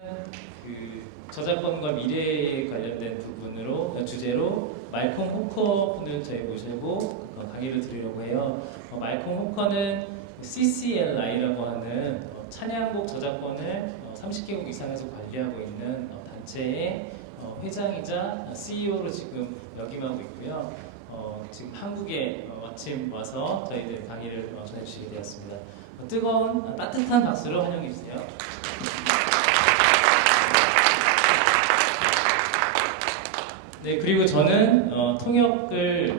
그 저작권과 미래에 관련된 부분으로 주제로 말콤 호커 분을 저희 모시고 강의를 드리려고 해요. 말콤 호커는 CCLI라고 하는 찬양곡 저작권을 30개국 이상에서 관리하고 있는 단체의 회장이자 CEO로 지금 역임하고 있고요. 지금 한국에 마침 와서 저희들 강의를 전해주시게 되었습니다. 뜨거운 따뜻한 박수로 환영해 주세요. 네, 그리고 저는 통역까지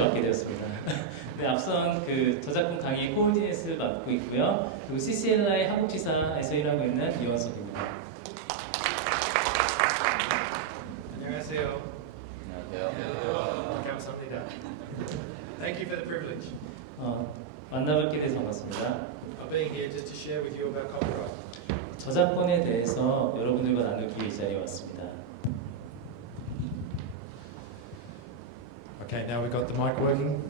맡게 되었습니다. 네, 앞선 그 저작권 강의 코디네이터를 맡고 있고요. 그리고 CCLI 한국지사에서 일하고 있는 이원석입니다. 안녕하세요. 감사합니다. Thank you for the privilege 만나뵙게 돼서 반갑습니다. of being here just to share with you about copyright. 저작권에 대해서 여러분들과 나누기 위해 이 자리에 왔습니다. Okay, now we've got the mic working.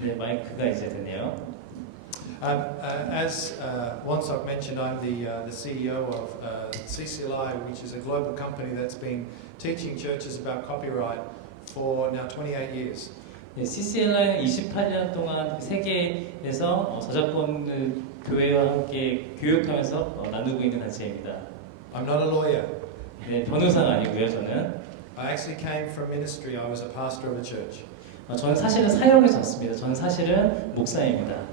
네, 마이크가 이제 되네요. As Wonsock mentioned, I'm the CEO of CCLI, which is a global company that's been teaching churches about copyright for now 28 years. 네, CCLI는 28년 동안 세계에서 저작권을 교회와 함께 교육하면서 나누고 있는 단체입니다. I'm not a lawyer. 네, 변호사가 아니고요, 저는. I actually came from ministry. I was a pastor of a church. 저는 사실은 사역에서 왔습니다. 저는 사실은 목사입니다.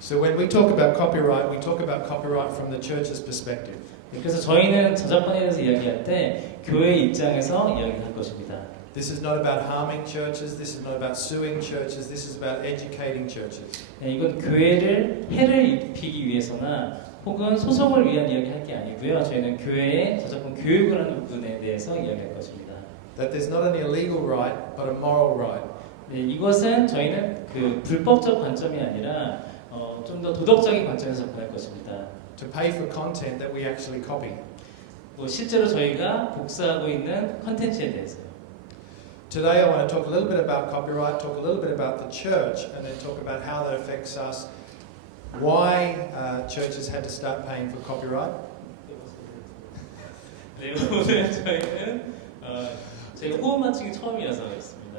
So when we talk about copyright, we talk about copyright from the church's perspective. 그래서 저희는 저작권에 대해서 이야기할 때 교회 입장에서 이야기할 것입니다. This is not about harming churches. This is not about suing churches. This is about educating churches. 네, 이건 교회를 해를 입히기 위해서나 혹은 소송을 위한 이야기할 게 아니고요. 저희는 교회의 저작권 교육을 하는 부분에 대해서 이야기할 것입니다. That there's not only a legal right, but a moral right. 네, 이것은 저희는 그 불법적 관점이 아니라 좀 더 도덕적인 관점에서 접근할 것입니다. To pay for content that we actually copy. 실제로 저희가 복사하고 있는 컨텐츠에 대해서요. Today I want to talk a little bit about copyright, talk a little bit about the church, and then talk about how that affects us, why churches had to start paying for copyright. 네, 오늘 저희는 저희가 호흡 맞추기 처음이라서 있습니다.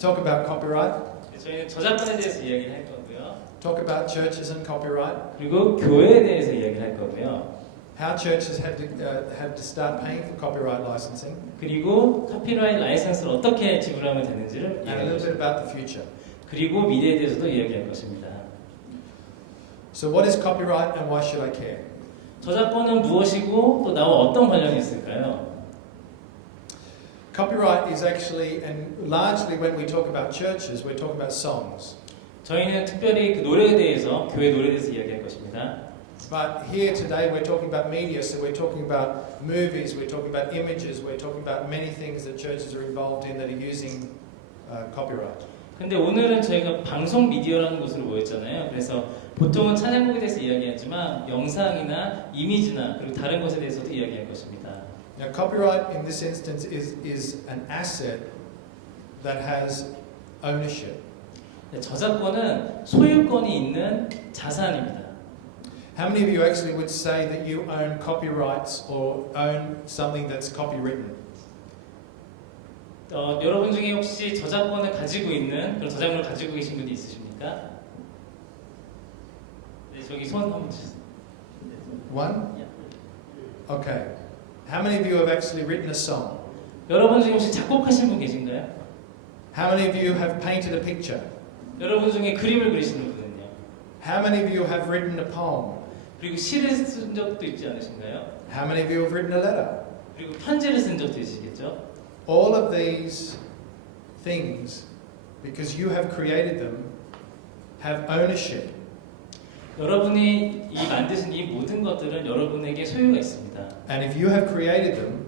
Talk about copyright, 네, 저희는 저작권에 대해서 이야기를 할 거고요. talk about churches and copyright, 그리고 교회에 대해서 이야기를 할 거고요. how churches had to start paying for copyright licensing, 그리고 카피라이트 라이선스를 어떻게 지불하면 되는지를 and a little bit about the future. 그리고 미래에 대해서도 이야기할 것입니다. So what is copyright and why should I care? 저작권은 무엇이고 또 나와 어떤 관련이 있을까요? Copyright is actually, and largely when we talk about churches, we're talking about songs. 저희는 특별히 그 노래에 대해서 교회 노래에 대해서 이야기할 것입니다. But here today we're talking about media, so we're talking about movies, we're talking about images, we're talking about many things that churches are involved in that are using copyright. 근데 오늘은 저희가 방송 미디어라는 곳으로 모였잖아요. 그래서 보통은 찬양곡에 대해서 이야기하지만 영상이나 이미지나 그리고 다른 것에 대해서도 이야기할 것입니다. Now copyright in this instance is an asset that has ownership. 저작권은 소유권이 있는 자산입니다. How many of you actually would say that you own copyrights or own something that's copywritten? 여러분 중에 혹시 저작권을 가지고 있는 그런 저작물을 가지고 계신 분이 있으십니까? 네, 저기 손 한번 주세요. One? Okay. How many of you have actually written a song? 여러분 중에 혹시 작곡하신 분 계신가요? How many of you have painted a picture? 여러분 중에 그림을 그리시는 분은요? How many of you have written a poem? 그리고 시를 쓴 적도 있지 않으신가요? How many of you have written a letter? 그리고 편지를 쓴 적도 있으시겠죠? All of these things, because you have created them, have ownership. 여러분이 이 만드신 이 모든 것들은 여러분에게 소유가 있습니다. And if you have created them,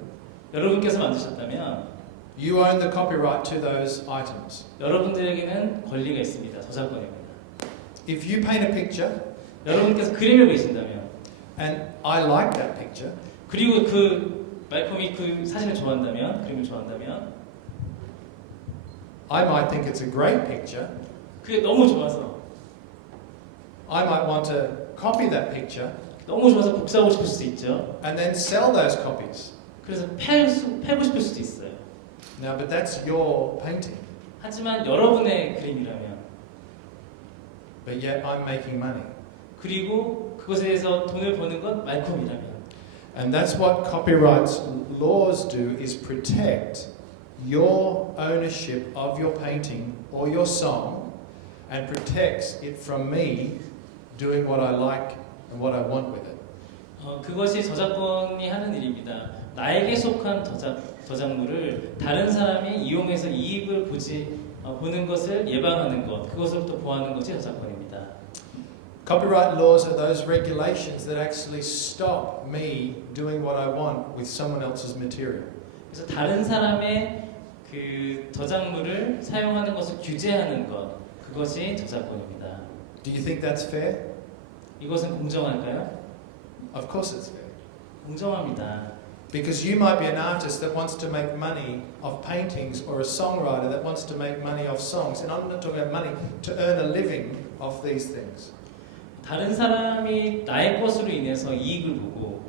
여러분께서 만드셨다면 you own the copyright to those items. 여러분들에게는 권리가 있습니다. 저작권입니다. If you paint a picture, 여러분께서 그림을 그리신다면 and I like that picture, 그리고 그 말콤이 그 사진을 좋아한다면 그림을 좋아한다면 I might think it's a great picture. 그게 너무 좋아서 I might want to copy that picture 너무 좋아서 복사하고 싶을 수도 있죠. and then sell those copies. 그래서 팔고 싶을 수도 있어요. Now, but that's your painting, 하지만 여러분의 그림이라면 but yet I'm making money. 그리고 그것에 대해서 돈을 버는 건 말콤이라면 And that's what copyright laws do, is protect your ownership of your painting or your song and protects it from me doing what I like and what I want with it. 그것이 저작권이 하는 일입니다. 나에게 속한 저작물을 다른 사람이 이용해서 이익을 보는 것을 예방하는 것, 그것을 또 보호하는 것이 저작권입니다. Copyright laws are those regulations that actually stop me doing what I want with someone else's material. 그래서 다른 사람의 그 저작물을 사용하는 것을 규제하는 것, 그것이 저작권입니다. Do you think that's fair? 이것은 공정할까요? Of course it's fair. 공정합니다. Because you might be an artist that wants to make money off paintings or a songwriter that wants to make money off songs. And I'm not talking about money, to earn a living off these things. 다른 사람이 나의 것으로 인해서 이익을 보고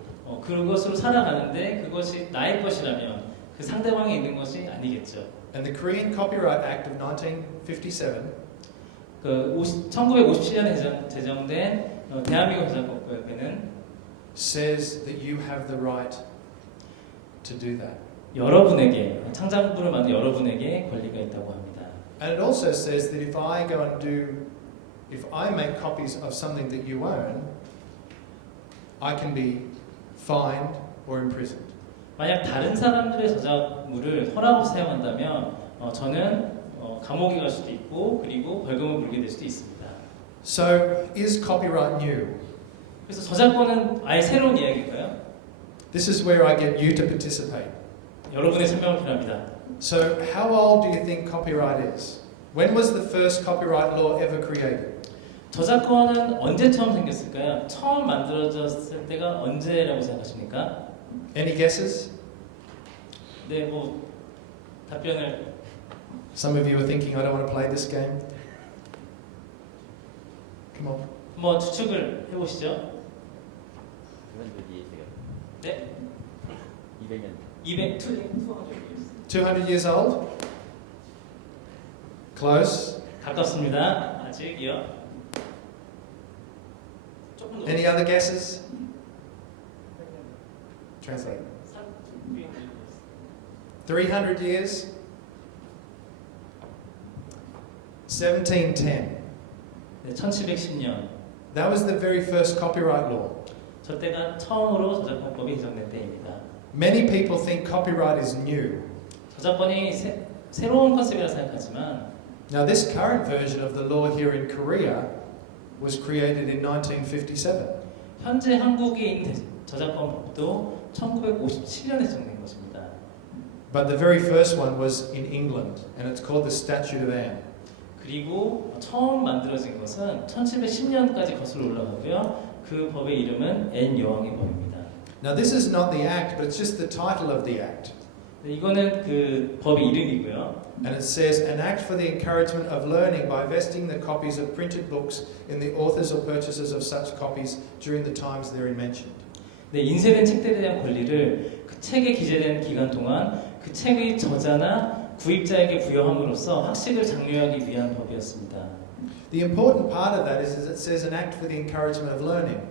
그것으로 살아가는데 그것이 나의 것이라면 그 상대방에 있는 것이 아니겠죠. And the Korean Copyright Act of 1957 1957년에 제정된 대한민국 저작권법에는 says that you have the right to do that. 여러분에게 창작물을 만든 여러분에게 권리가 있다고 합니다. And it also says that if I make copies of something that you own, I can be fined or imprisoned. 만약 다른 사람들의 저작물을 허락 없이 사용한다면 저는 감옥에 갈 수도 있고 그리고 벌금을 물게 될 수도 있습니다. So is copyright new? 그래서 저작권은 아예 새로운 이야기일까요? This is where I get you to participate. 여러분의 참여가 필요합니다. So how old do you think copyright is? When was the first copyright law ever created? 저작권은 언제 처음 생겼을까요? 처음 만들어졌을 때가 언제라고 생각하십니까? Any guesses? 네, 뭐 답변을 Some of you are thinking, I don't want to play this game. Come on. 뭐 추측을 해보시죠. 200년. 네, 200년. 200 years old? Close. 가깝습니다. 아직이요. 조금 더. Any other guesses? Translate. 300 years? 1710. 네, 1710년. That was the very first copyright law. 저 때가 처음으로 저작권법이 개정된 때입니다. Many people think copyright is new. 저작권이 새로운 컨셉이라 생각하지만 Now, this current version of the law here in Korea was created in 1957. 현재 한국에 있는 저작권법도 1957년에 제정된 것입니다. But the very first one was in England, and it's called the Statute of Anne. 그리고 처음 만들어진 것은 1710년까지 거슬러 올라가고요. 그 법의 이름은 앤 여왕의 법입니다. Now, this is not the act, but it's just the title of the act. 네, 이거는 그 법의 이름이고요. And it says, an act for the encouragement of learning by vesting the copies of printed books in the authors or purchasers of such copies during the times therein mentioned. 네, 인쇄된 책들에 대한 권리를 그 책에 기재된 기간 동안 그 책의 저자나 구입자에게 부여함으로써 학식을 장려하기 위한 법이었습니다. The important part of that is it says an act for the encouragement of learning.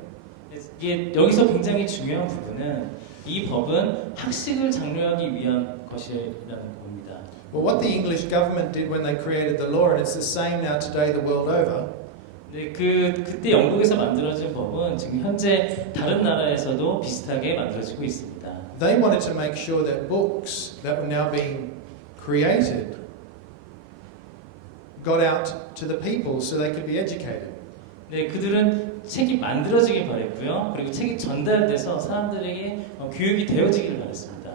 이게 여기서 굉장히 중요한 부분은 이 법은 학식을 장려하기 위한 것이라는 겁니다. Well, what the English government did when they created the law, and it's the same now today the world over, 네, 그때 영국에서 만들어진 법은 지금 현재 다른 나라에서도 비슷하게 만들어지고 있습니다. they wanted to make sure that books that were now being created got out to the people so they could be educated. 네, 그들은 책이 만들어지길 바랬고요. 그리고 책이 전달돼서 사람들에게 교육이 되어지기를 바랬습니다.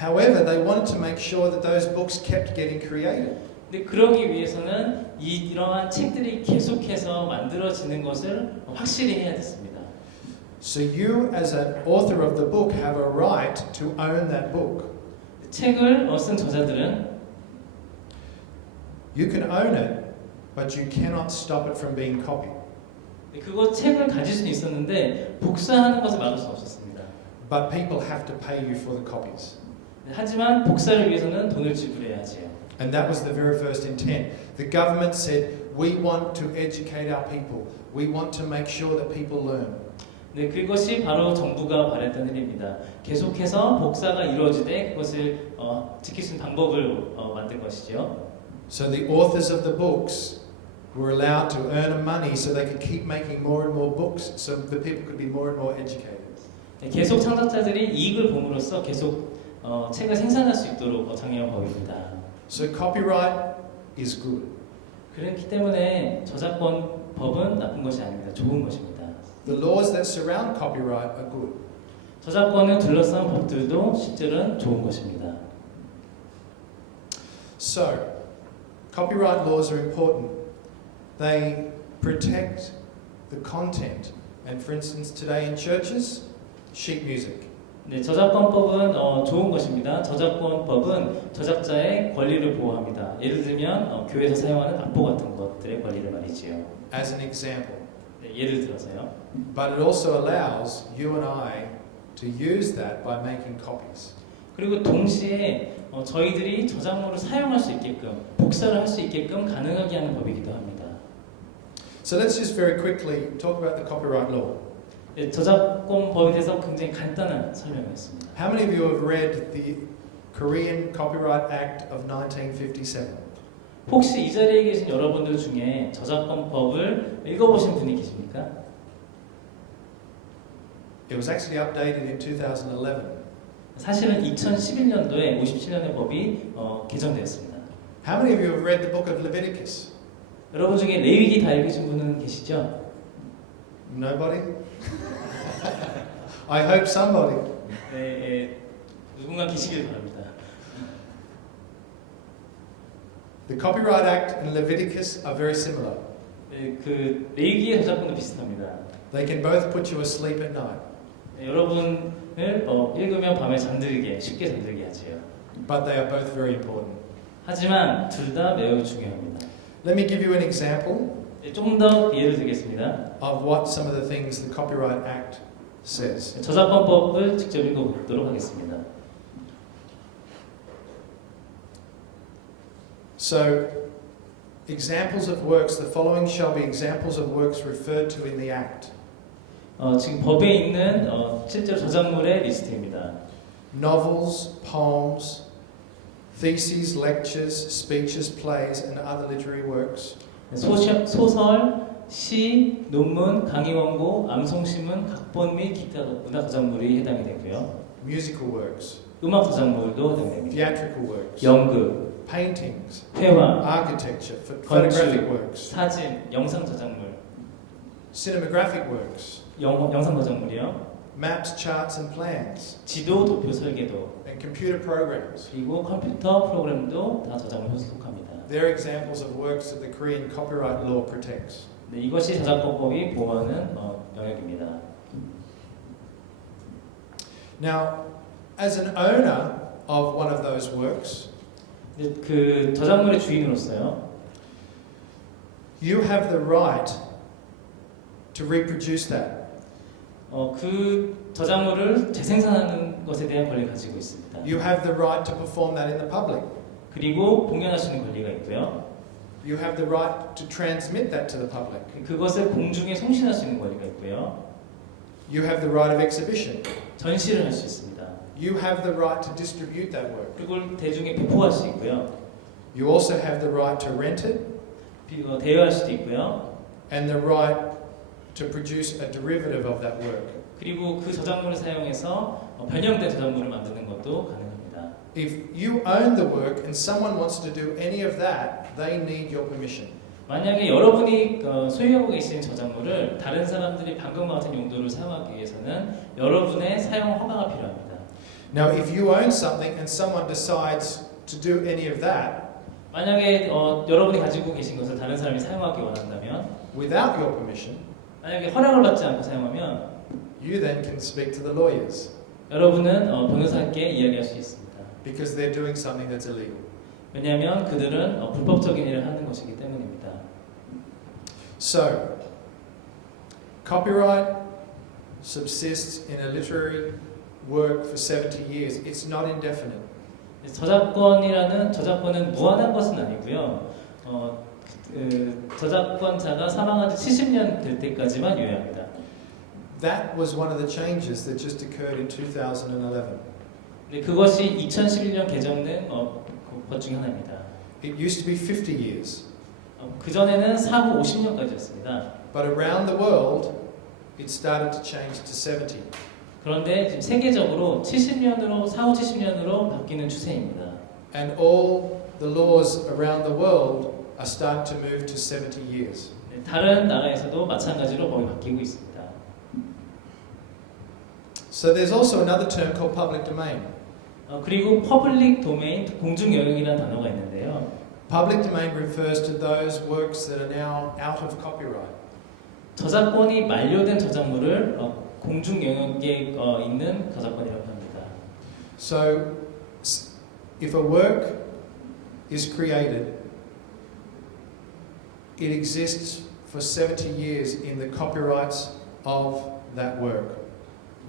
However, they wanted to make sure that those books kept getting created. 근데 그러기 위해서는 이러한 책들이 계속해서 만들어지는 것을 확실히 해야 됐습니다. So you, as an author of the book, have a right to own that book. 책을 쓴 저자들은 You can own it, but you cannot stop it from being copied. 그거 책을 가질 수는 있었는데 복사하는 것을 막을 수 없었습니다. But people have to pay you for the copies. 하지만 복사를 위해서는 돈을 지불해야 하지요. And that was the very first intent. The government said, we want to educate our people. We want to make sure that people learn. 네, 그것이 바로 정부가 바랬던 일입니다. 계속해서 복사가 이루어지되 그것을 지킬 수 있는 방법을 만들 것이죠. So the authors of the books were allowed to earn money so they could keep making more and more books so the people could be more and more educated. 네, 계속 창작자들이 이익을 봄으로써 계속 책을 생산할 수 있도록 정해온 법입니다. So copyright is good. 그렇기 때문에 저작권 법은 나쁜 것이 아닙니다. 좋은 것입니다. The laws that surround copyright are good. 저작권을 둘러싼 법들도 실제로는 좋은 것입니다. So, copyright laws are important. They protect the content. And for instance, today in churches, sheet music. 네, 저작권법은 좋은 것입니다. 저작권법은 저작자의 권리를 보호합니다. 예를 들면 교회에서 사용하는 악보 같은 것들의 권리를 말이지요. As an example. 네, 예를 들어서요. But it also allows you and I to use that by making copies. 그리고 동시에 저희들이 저작물을 사용할 수 있게끔 복사를 할 수 있게끔 가능하게 하는 법이기도 합니다. So let's just very quickly talk about the copyright law. 네, 저작권법에 대해서 굉장히 간단한 설명이었습니다. How many of you have read the Korean Copyright Act of 1957? 혹시 이 자리에 계신 여러분들 중에 저작권법을 읽어보신 분이 계십니까? It was actually updated in 2011. 사실은 2011년도에 57년의 법이 개정되었습니다. How many of you have read the book of Leviticus? 여러분 중에 레위기 다 읽으신 분은 계시죠? Nobody? I hope somebody. 네, 누군가 계시길 바랍니다. The Copyright Act and Leviticus are very similar. 네, 그 레위기의 저작권도 비슷합니다. They can both put you asleep at night. 네, 여러분을 읽으면 밤에 잠들게 쉽게 잠들게 하지요. But they are both very important. 하지만 둘 다 매우 중요합니다. Let me give you an example 네, 조금 더 예를 들겠습니다. of what some of the things the Copyright Act says. 저작권법을 직접 읽어보도록 하겠습니다. So, examples of works, the following shall be examples of works referred to in the Act. 지금 법에 있는 실제로 저작물의 리스트입니다. Novels, poems, theses, lectures, speeches, plays, and other literary works. 소설, 시, 논문, 강의 원고, 암송시문, 각본 및 기타 문화 저작물이 해당이 되고요. Musical works, 음악 저작물도 해당됩니다. theatrical works, 연극, paintings, 회화, architecture, photographic 건축, works, 사진, 영상 저작물, cinematographic works, 영상 저작물이요. maps, charts, and plans, 지도, 도표, 설계도, and computer programs. 그리고 컴퓨터 프로그램도 다 저작물에 속합니다. They're examples of works that the Korean copyright law protects. 네, 이것이 저작권법이 보호하는 영역입니다. Now, as an owner of one of those works, 네, 그 저작물의 주인으로서요. you have the right to reproduce that. 그 저작물을 재생산하는 것에 대한 권리를 가지고 있습니다. You have the right to perform that in the public. 그리고 공연할 수 있는 권리가 있고요. You have the right to transmit that to the public. 그것을 공중에 송신할 수 있는 권리가 있고요. You have the right of exhibition. 전시를 할 수 있습니다. You have the right to distribute that work. 그리고 대중에 배포할 수 있고요. You also have the right to rent it 대여할 수도 있고요. and the right to produce a derivative of that work. 그리고 그 저작물을 사용해서 변형된 저작물을 만드는 것도 가능합니다. If you own the work and someone wants to do any of that, they need your permission. 만약에 여러분이 소유하고 계신 저작물을 다른 사람들이 방금과 같은 용도로 사용하기 위해서는 여러분의 사용 허가가 필요합니다. Now, if you own something and someone decides to do any of that 만약에 여러분이 가지고 계신 것을 다른 사람이 사용하기 원한다면 without your permission, 만약에 허락을 받지 않고 사용하면 you then can speak to the lawyers 여러분은 변호사께 이야기할 수 있습니다. because they're doing something that's illegal. 왜냐하면 그들은 불법적인 일을 하는 것이기 때문입니다. So, Copyright subsists in a literary work for 70 years. It's not indefinite. 저작권은 무한한 것은 아니고요. 저작권자가 사망한 지 70년 될 때까지만 유효합니다. That was one of the changes that just occurred in 2011. 그것이 2011년 개정된 것 중에 하나입니다. It used to be 50 years. 그 전에는 사후 50년까지였습니다. But around the world, it started to change to 70. 그런데 지금 세계적으로 70년으로 사후 70년으로 바뀌는 추세입니다. And all the laws around the world are starting to move to 70 years. 다른 나라에서도 마찬가지로 거의 바뀌고 있습니다. So there's also another term called public domain. 그리고 퍼블릭 도메인, 공중 영역이라는 단어가 있는데요. Public domain refers to those works that are now out of copyright. 저작권이 만료된 저작물을 공중 영역에 있는 저작권이라고 합니다. So if a work is created, it exists for 70 years in the copyrights of that work.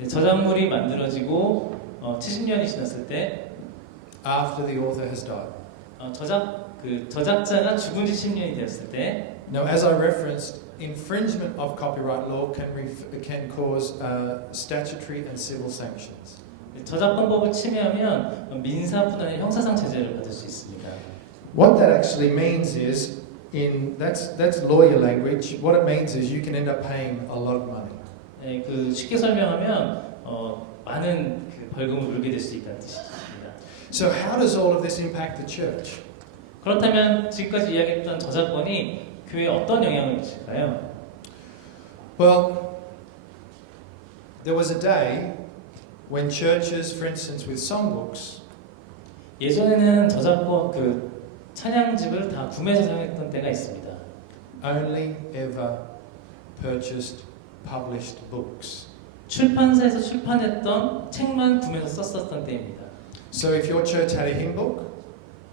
저작물이 만들어지고 70년이 지났을 때 After the author has died. 저작자가 죽은 지 10년이 되었을 때 Now, as I referenced, infringement of copyright law can cause statutory and civil sanctions. 저작권법을 침해하면 민사뿐 아니라 형사상 제재를 받을 수 있습니다. What that actually means is, that's lawyer language. What it means is you can end up paying a lot of money. 쉽게 설명하면 많은 벌금을 물게 될 수 있다는 뜻입니다. So how does all of this impact the church? 그렇다면 지금까지 이야기했던 저작권이 교회에 어떤 영향을 미칠까요? Well, there was a day when churches, for instance, with songbooks, 예전에는 저작권 찬양집을 다 구매해서 사용했던 때가 있습니다. only ever purchased published books. 출판사에서 출판했던 책만 구매해서 썼었던 때입니다. So if your church had a hymn book,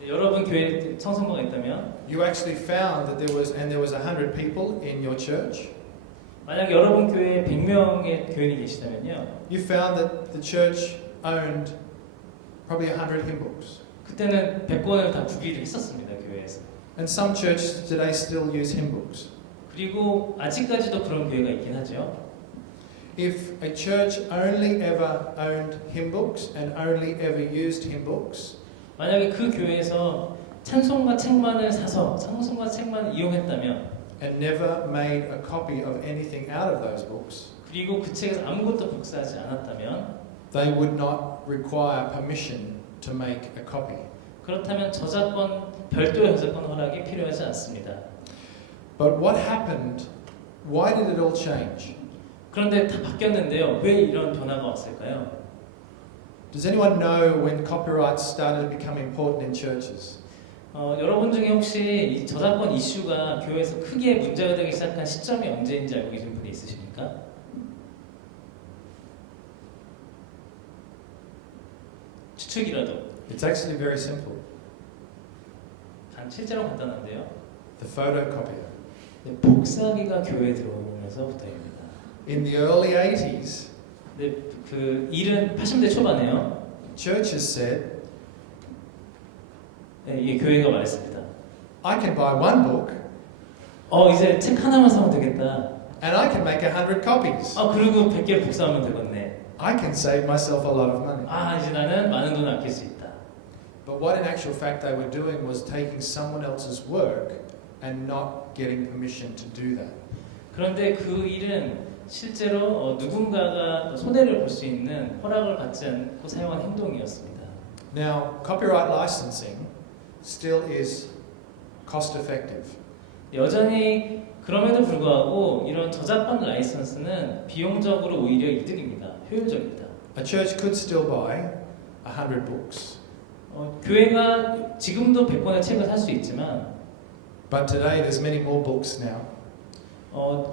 여러분 교회에 성성가가 있다면 you actually found that there was 100 people in your church. 만약 여러분 교회에 100명의 교인이 계시다면요. You found that the church owned probably 100 hymn books. 그때는 100권을 다 구비를 했었습니다. 교회에서. And some churches today still use hymn books. 그리고 아직까지도 그런 교회가 있긴 하죠. If a church only ever owned hymn books and only ever used hymn books, 만약에 그 교회에서 찬송가 책만을 사서 찬송가 책만을 이용했다면 and never made a copy of anything out of those books, 그리고 그 책에서 아무것도 복사하지 않았다면 they would not require permission to make a copy. 그렇다면 별도의 저작권 허락이 필요하지 않습니다. But what happened? Why did it all change? 그런데 다 바뀌었는데요. 왜 이런 변화가 왔을까요? Does anyone know when copyrights started to become important in churches? 여러분 중에 혹시 이 저작권 이슈가 교회에서 크게 문제가 되기 시작한 시점이 언제인지 알고 계신 분이 있으십니까? 추측이라도. It's actually very simple. 실제로 간단한데요. The photocopier. 복사기가 교회에 들어오면서부터입니다. In the early 80s, 근데 그 일은 80대 초반에요. churches said, 이 교회가 말했습니다. I can buy one book 이제 책 하나만 사면 되겠다. and I can make 100 copies. 그리고 100개를 복사하면 되겠네. I can save myself a lot of money. 이제 나는 많은 돈을 아낄 수 있다. But what in actual fact they were doing was taking someone else's work and not getting permission to do that. 그런데 그 일은 실제로 누군가가 손해를 볼 수 있는 허락을 받지 않고 사용한 행동이었습니다. Now, copyright licensing still is cost effective. 여전히 그럼에도 불구하고 이런 저작권 라이선스는 비용적으로 오히려 이득입니다. 효율적입니다. A church could still buy 100 books. 교회가 지금도 100권의 책을 살 수 있지만 But today there's many more books now.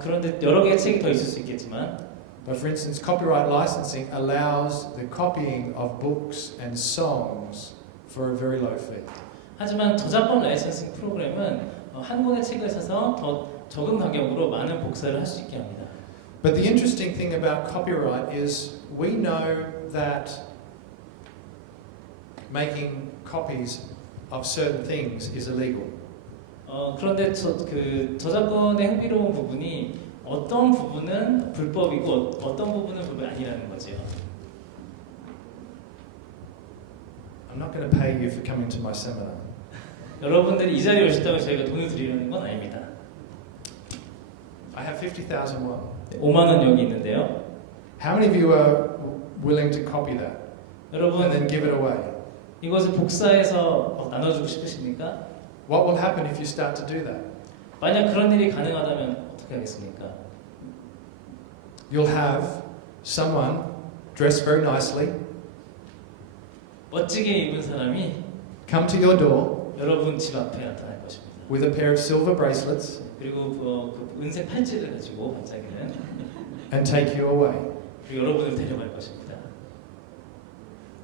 그런데 여러 개의 책이 더 있을 수 있겠지만 But for instance, copyright licensing allows the copying of books and songs for a very low fee. 하지만 저작권 라이선싱 프로그램은 한 권의 책을 사서 더 적은 가격으로 많은 복사를 할 수 있게 합니다. But the interesting thing about copyright is we know that making copies of certain things is illegal. 그런데 그 저작권의 흥미로운 부분이 어떤 부분은 불법이고 어떤 부분은 불법이 아니라는 거죠. I'm not going to pay you for coming to my seminar. 여러분들이 이 자리에 오셨다고 저희가 돈을 드리려는 건 아닙니다. I have 50,000 won. 5만 원 여기 있는데요. How many of you are willing to copy that and 여러분 then give it away? 이것을 복사해서 나눠주고 싶으십니까? What will happen if you start to do that? 만약 그런 일이 가능하다면 어떻게 하겠습니까? You'll have someone dressed very nicely 멋지게 입은 사람이 come to your door 여러분 집 앞에 나타날 것입니다. with a pair of silver bracelets 그리고 그 은색 팔찌를 가지고 반짝이는 and take you away. 그리고 여러분을 데려갈 것입니다.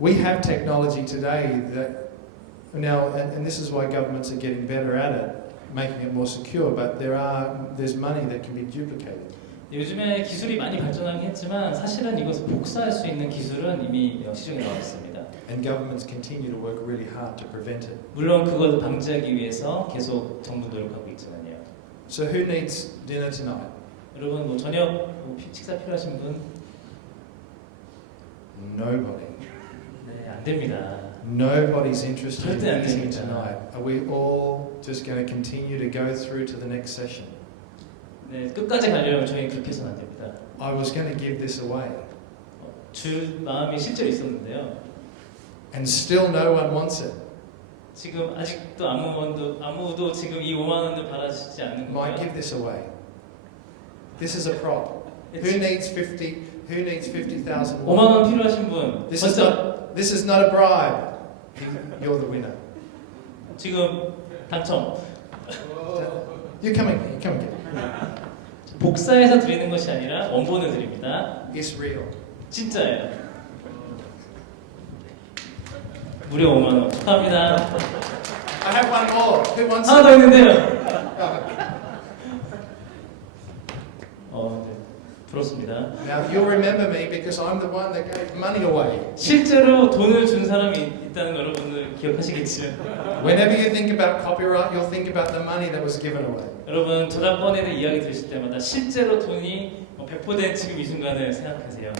We have technology today that now, and this is why governments are getting better at it, making it more secure. But there's money that can be duplicated. 요즘에 기술이 많이 발전하긴 했지만 사실은 이것을 복사할 수 있는 기술은 이미 시중에 나와 있습니다. And governments continue to work really hard to prevent it. 물론 그것을 방지하기 위해서 계속 정부 노력하고 있지만요. So who needs dinner tonight? 여러분 뭐 저녁 식사 필요하신 분? Nobody. 네, 안 됩니다. Nobody's interested in 절대 안 eating 됩니다. tonight. Are we all just going to continue to go through to the next session? 네, 끝까지 가려면 저희 그렇게 해서는 안 됩니다. I was going to give this away, 줄 마음이 실제로 있었는데요. and still no one wants it. 지금 아직도 아무도 지금 이 5만 원을 받아주지 않는 Might 거예요. give this away. This is a prop. Who needs 50,000 5만 원 필요하신 분 This is 먼저 this is not a bribe. You're the winner. 지금 당첨. You come and get it. 복사해서 드리는 것이 아니라 원본을 드립니다. It's real. 진짜예요. 무려 5만 원 축하합니다. I have one more. Who wants 하나 it? 더 있는데요. 네, 부럽습니다. Now you'll remember me because I'm the one that gave money away. 실제로 돈을 준 사람이 있다는 거 여러분들 기억하시겠죠? Whenever you think about copyright, you'll think about the money that was given away. 여러분 저작권에 대한 이야기 들으실 때마다 실제로 돈이 배포된 지금 이 순간을 생각하세요.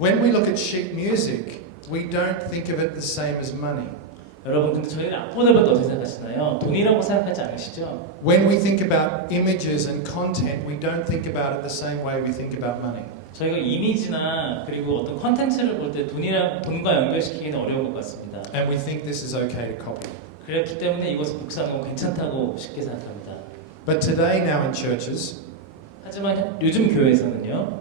When we look at sheet music, we don't think of it the same as money. 여러분 근데 저희는 악보를 봐도 어떻게 생각하시나요? 돈이라고 생각하지 않으시죠? When we think about images and content, we don't think about it the same way we think about money. 저희가 이미지나 그리고 어떤 컨텐츠를 볼 때 돈과 연결시키기는 어려운 것 같습니다. And we think this is okay to copy. 그렇기 때문에 이것을 복사하는 건 괜찮다고 쉽게 생각합니다. But today now in churches, 하지만 요즘 교회에서는요,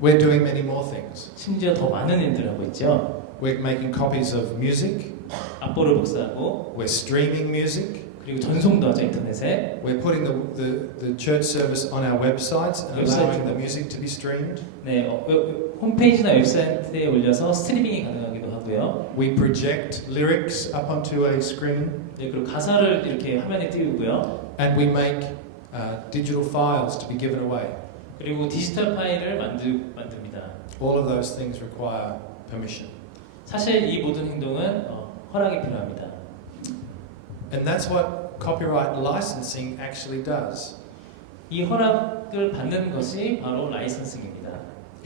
we're doing many more things. 심지어 더 많은 일들을 하고 있죠. We're making copies of music, 악보를 복사하고 we're streaming music, 그리고 전송도 하죠 인터넷에. we're putting the church service on our websites and allowing the music to be streamed. 네, 홈페이지나 웹사이트에 올려서 스트리밍이 가능하기도 하고요. We project lyrics up onto a screen, 네, 그리고 가사를 이렇게 화면에 띄우고요. and we make digital files to be given away. 그리고 디지털 파일을 만듭니다. All of those things require permission. 사실 이 모든 행동은 허락이 필요합니다. And that's what copyright licensing actually does. 이 허락을 받는 것이 바로 라이선싱입니다.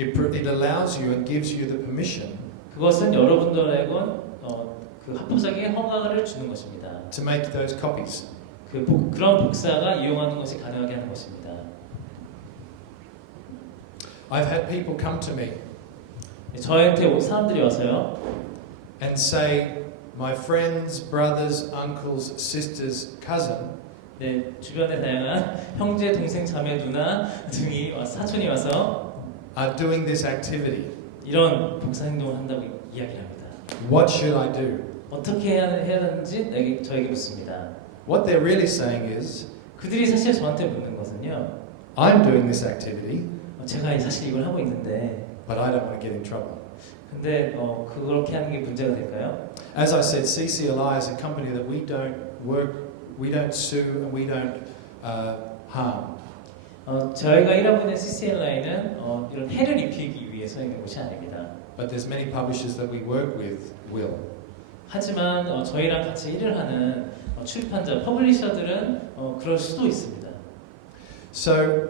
It allows you and gives you the permission 그것은 여러분들에게 그 합법적인 허가를 주는 것입니다. to make those copies. 그런 복사가 이용하는 것이 가능하게 하는 것입니다. I've had people come to me 저한테 사람들이 와서요. and say, my friends, brothers, uncles, sisters, cousin 네, 주변에 다양한 형제, 동생, 자매, 누나 등이 사촌이 와서 are doing this activity. 이런 복사 행동을 한다고 이야기를 합니다. What should I do? 어떻게 해야 하는지 저에게 묻습니다. What they're really saying is, 그들이 사실 저한테 묻는 것은요. I'm doing this activity, 제가 사실 이걸 하고 있는데 but I don't want to get in trouble. 근데 그렇게 하는 게 문제가 될까요? As I said, CCLI is a company that we don't sue and we don't harm. 저희가 일하고 있는 CCLI는 이런 해를 입히기 위해서 있는 곳이 아닙니다. But there's many publishers that we work with will. 하지만 저희랑 같이 일을 하는 출판자, 퍼블리셔들은 그럴 수도 있습니다. So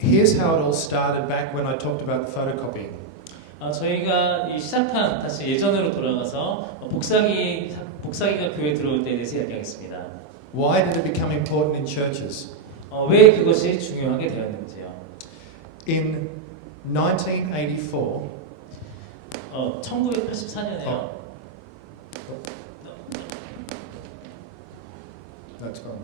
here's how it all started back when I talked about the photocopying. 저희가 이 시작한 다시 예전으로 돌아가서 복사기가 교회에 들어올 때에 대해서 이야기하겠습니다. Why did it become important in churches? 왜 그것이 중요하게 되었는지요. In 1984, 1984년에요. that's gone.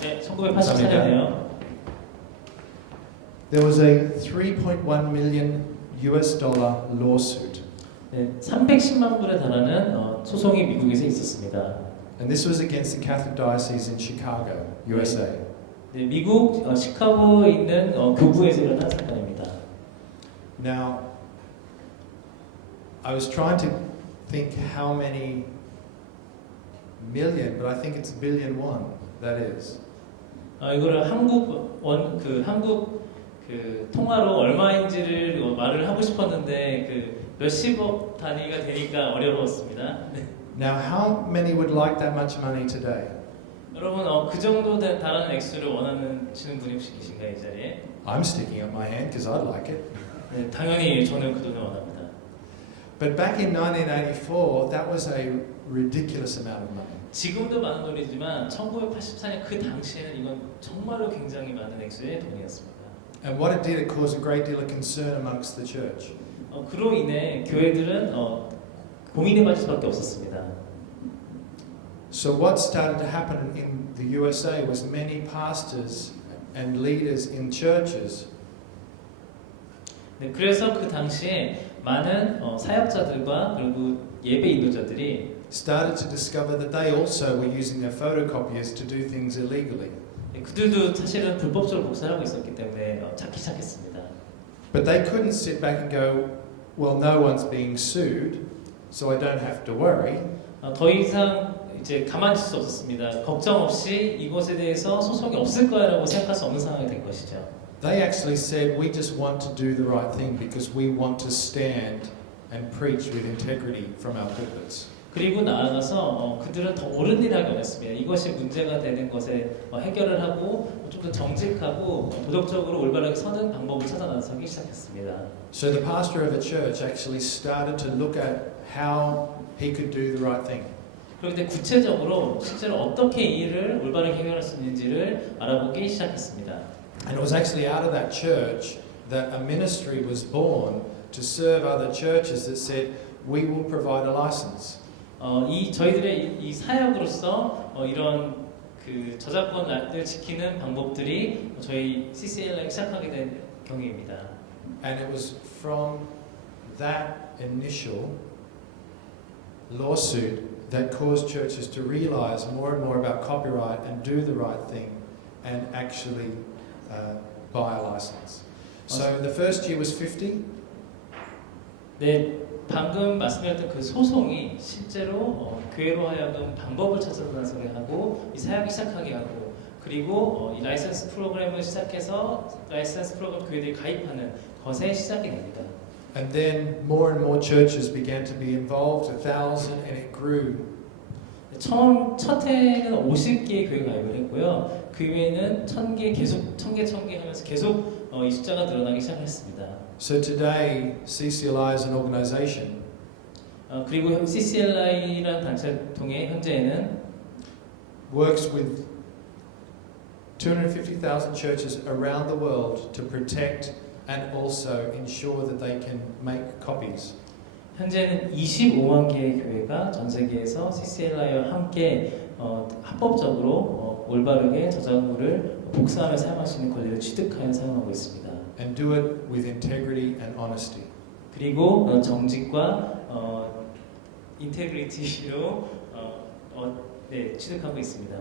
네, 1984년에요. There was a 3.1 million US dollar lawsuit. 네, 310만 불에 달하는 소송이 미국에서 있었습니다. And this was against the Catholic Diocese in Chicago, USA. 네, 미국 시카고에 있는 교구에서 일어난 사건입니다. Now, I was trying to think how many million, but I think it's billion won. That is. 이거를 한국 통화로 얼마인지를 말을 하고 싶었는데 몇십억 단위가 되니까 어려웠습니다. Now, how many would like that much money today? 여러분 그 정도 달하는 액수를 원하시는 분이 혹시 계신가요, 이 자리에? I'm sticking up my hand because I'd like it. 네, 당연히 저는 그 돈을 원합니다. But back in 1984, that was a ridiculous amount of money. 지금도 많은 돈이지만 1984년 그 당시에는 이건 정말로 굉장히 많은 액수의 돈이었습니다. And what it did, it caused a great deal of concern amongst the church. 그로 인해 교회들은 고민에 빠질 수밖에 없었습니다. So what started to happen in the USA was many pastors and leaders in churches 네, 그래서 그 당시에 많은 사역자들과 그리고 예배 인도자들이 started to discover that they also were using their photocopiers to do things illegally. 네, 그들도 사실은 불법적으로 복사를 하고 있었기 때문에 찾기 시작했습니다. But they couldn't sit back and go, well, no one's being sued, so I don't have to worry. 더 이상 이제 가만히 있을 수 없었습니다. 걱정 없이 이것에 대해서 소송이 없을 거야라고 생각할 수 없는 상황이 된 것이죠. They actually said, we just want to do the right thing because we want to stand and preach with integrity from our pulpits. 그리고 나아가서 그들은 더 옳은 일을 하기 원했습니다. 이것이 문제가 되는 것에 해결을 하고 좀 더 정직하고 도덕적으로 올바르게 서는 방법을 찾아 나서기 시작했습니다. So the pastor of a church actually started to look at how he could do the right thing. 그런데 구체적으로 실제로 어떻게 이 일을 올바르게 해결할 수 있는지를 알아보기 시작했습니다. And it was actually out of that church that a ministry was born to serve other churches that said, we will provide a license. 저희들의 이 사역으로서 이런 그 저작권을 지키는 방법들이 저희 CCLI 시작하게 된 경위입니다. And it was from that initial lawsuit that caused churches to realize more and more about copyright and do the right thing and actually buy a license. So the first year was 50. 네, 방금 말씀드렸던 그 소송이 실제로 교회로 하여금 방법을 찾아서 나서게 하고 이 사역이 시작하게 하고 그리고 이 라이선스 프로그램을 시작해서 라이선스 프로그램 교회들이 가입하는 것에 시작이 됩니다. And then more and more churches began to be involved, 1,000, and it grew. 첫 해는 50개의 교회가 가입을 했고요. 그 이후에는 1,000개 계속 1,000개 하면서 계속 이 숫자가 늘어나기 시작했습니다. So today, CCLI as an organization 그리고 CCLI라는 단체를 통해 현재는 works with 250,000 churches around the world to protect and also ensure that they can make copies. 현재는 25만 개의 교회가 전 세계에서 CCLI와 함께 합법적으로 올바르게 저작물을 복사하며 사용할 수 있는 권리를 취득하여 사용하고 있습니다. And do it with integrity and honesty. 그리고 정직과 인테그리티로 네, 취득하고 있습니다.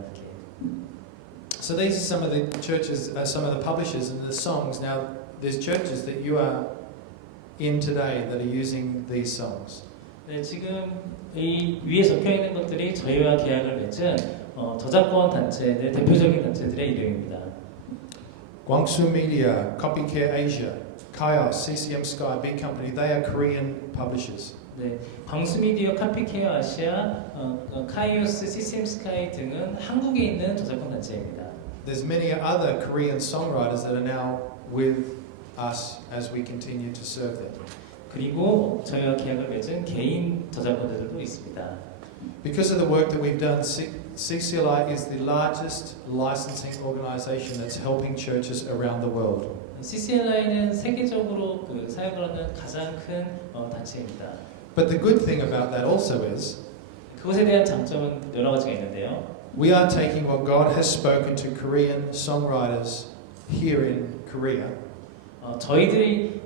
So these are some of the churches, some of the publishers and the songs. Now, there's churches that you are in today that are using these songs. 네, 지금 이 위에 적혀 있는 것들이 저희와 계약을 맺은 저작권 단체들 대표적인 단체들의 이름입니다. Guangsu Media, Copycare Asia, Kaios, CCM Sky, B Company, they are Korean publishers. 네, 광수미디어, 카피케어 아시아, 카이오스, CCM 스카이 등은 한국에 있는 저작권 단체입니다. There's many other Korean songwriters that are now with us as we continue to serve them. 그리고 저희와 계약을 맺은 개인 저작권자들도 있습니다. Because of the work that we've done, CCLI is the largest licensing organization that's helping churches around the world. CCLI는 세계적으로 사역을 하는 가장 큰 단체입니다. But the good thing about that also is 그것에 대한 장점은 여러 가지가 있는데요. we are taking what God has spoken to Korean songwriters here in Korea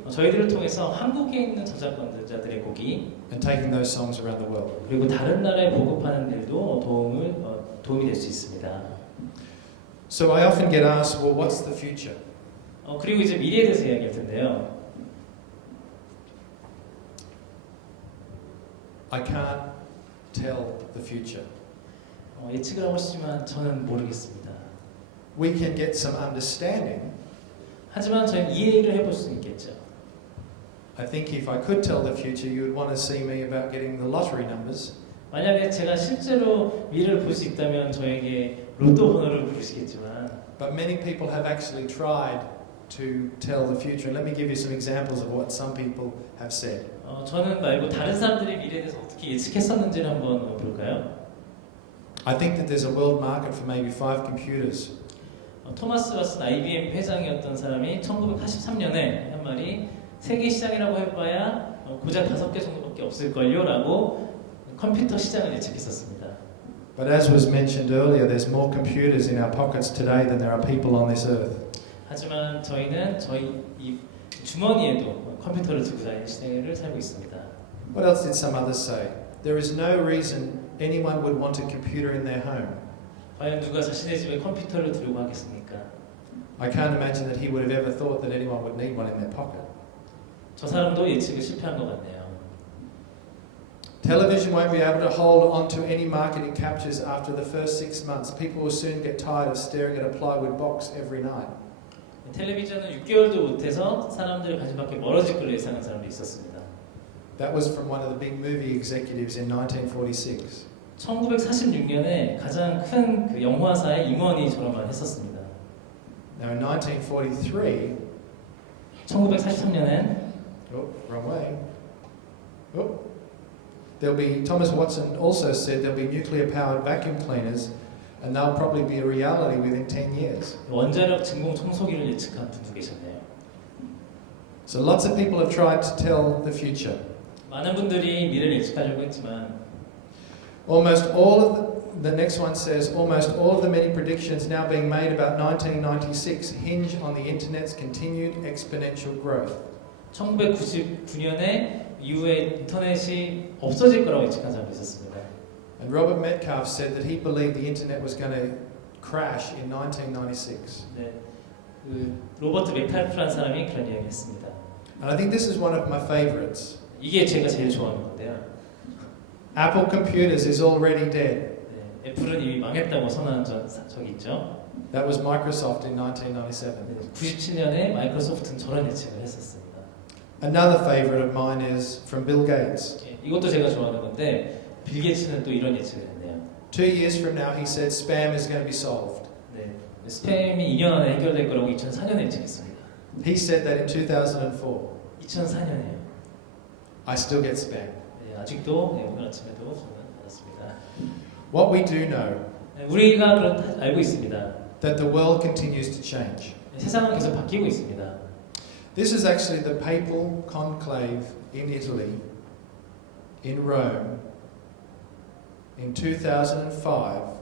저희들을 통해서 한국에 있는 저작권자들의 곡이 and taking those songs around the world. 그리고 다른 나라에 보급하는 일도 도움이 될 수 있습니다. So I often get asked, well, what's the future? 그리고 이제 미래에 대해서 이야기할 텐데요. I can't tell the future. 예측을 하고 싶지만 저는 모르겠습니다. We can get some understanding. 하지만 저희는 이해를 해볼 수 있겠죠. I think if I could tell the future, you would want to see me about getting the lottery numbers. 만약에 제가 실제로 미래를 볼 수 있다면 저에게 로또 번호를 부르시겠지만 But many people have actually tried to tell the future. And let me give you some examples of what some people have said. 저는 말고 다른 사람들이 미래에 대해서 어떻게 예측했었는지를 한번 볼까요? I think that there's a world market for maybe 5 computers. 토마스 왓슨 IBM 회장이었던 사람이 1983년에 한 말이 세계 시장이라고 해봐야 고작 5개 정도밖에 없을걸요 라고 컴퓨터 시장을 예측했었습니다. But as was mentioned earlier, there's more computers in our pockets today than there are people on this earth. 하지만 저희는 저희 이 주머니에도 컴퓨터를 두고 다니는 시대를 살고 있습니다. What else did some others say? There is no reason anyone would want a computer in their home. 과연 누가 자신의 집에 컴퓨터를 두려고 하겠습니까? I can't imagine that he would have ever thought that anyone would need one in their pocket. 저 사람도 예측을 실패한 것 같네요. Television won't be able to hold on to any market it captures after the first 6 months. People will soon get tired of staring at a plywood box every night. 텔레비전은 6개월도 못해서 사람들의 관심밖에 멀어질 걸로 예상한 사람도 있었습니다. That was from one of the big movie executives in 1946. 1946년에 가장 큰 그 영화사의 임원이 저런 말을 했었습니다. Now in 1943, 1943년엔 oh, wrong way. Oh, there'll be, Thomas Watson also said there'll be nuclear-powered vacuum cleaners and they'll probably be a reality within 10 years. 원자력 진공 청소기를 예측한 분도 계셨네요. So lots of people have tried to tell the future. 많은 분들이 미래를 예측하려고 했지만 Almost all of the next one says, almost all of the many predictions now being made about 1996 hinge on the internet's continued exponential growth. 1999년에 이후에 인터넷이 없어질 거라고 예측한 사람도 있었습니다. And Robert Metcalfe said that he believed the internet was going to crash in 1996. 네, 그 로버트 메칼프라는 사람이 그런 이야기했습니다. And I think this is one of my favorites. 이게 제가 제일 좋아하는 건데요. Apple Computers is already dead. 네, 애플은 이미 망했다고 선언한 적이 있죠. That was Microsoft in 1997. 네, 97년에 마이크로소프트는 저런 예측을 했었습니다. Another favorite of mine is from Bill Gates. 예, 이것도 제가 좋아하는 건데 빌 게이츠는 또 이런 예측을 했네요. 2 years from now, he said spam is going to be solved. 네, 스팸이 2년 안에 해결될 거라고 2004년에 예측했습니다. He said that in 2004. 2004년에요. I still get spam. 네, 아직도 네, 오늘 아침에도 저는 받았습니다. What we do know, 네, 우리가 알고 있습니다. that the world continues to change. 네, 세상은 계속 바뀌고 있습니다. This is actually the papal conclave in Italy, in Rome, in 2005.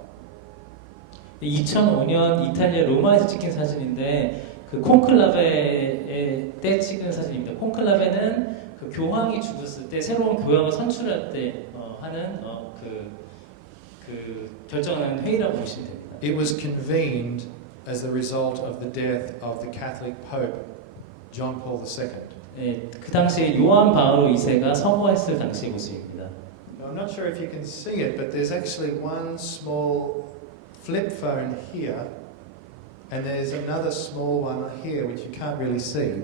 2005년 이탈리아 로마에서 찍힌 사진인데 그 콘클라베 때 찍은 사진입니다. 콘클라베는 그 교황이 죽었을 때 새로운 교황을 선출할 때 하는 그 결정하는 회의라고 보시면 됩니다. It was convened as the result of the death of the Catholic Pope John Paul II. 네, 그 당시에 요한 바오로 2세가 서거했을 당시의 모습입니다. I'm not sure if you can see it, but there's actually one small flip phone here, and there's another small one here which you can't really see.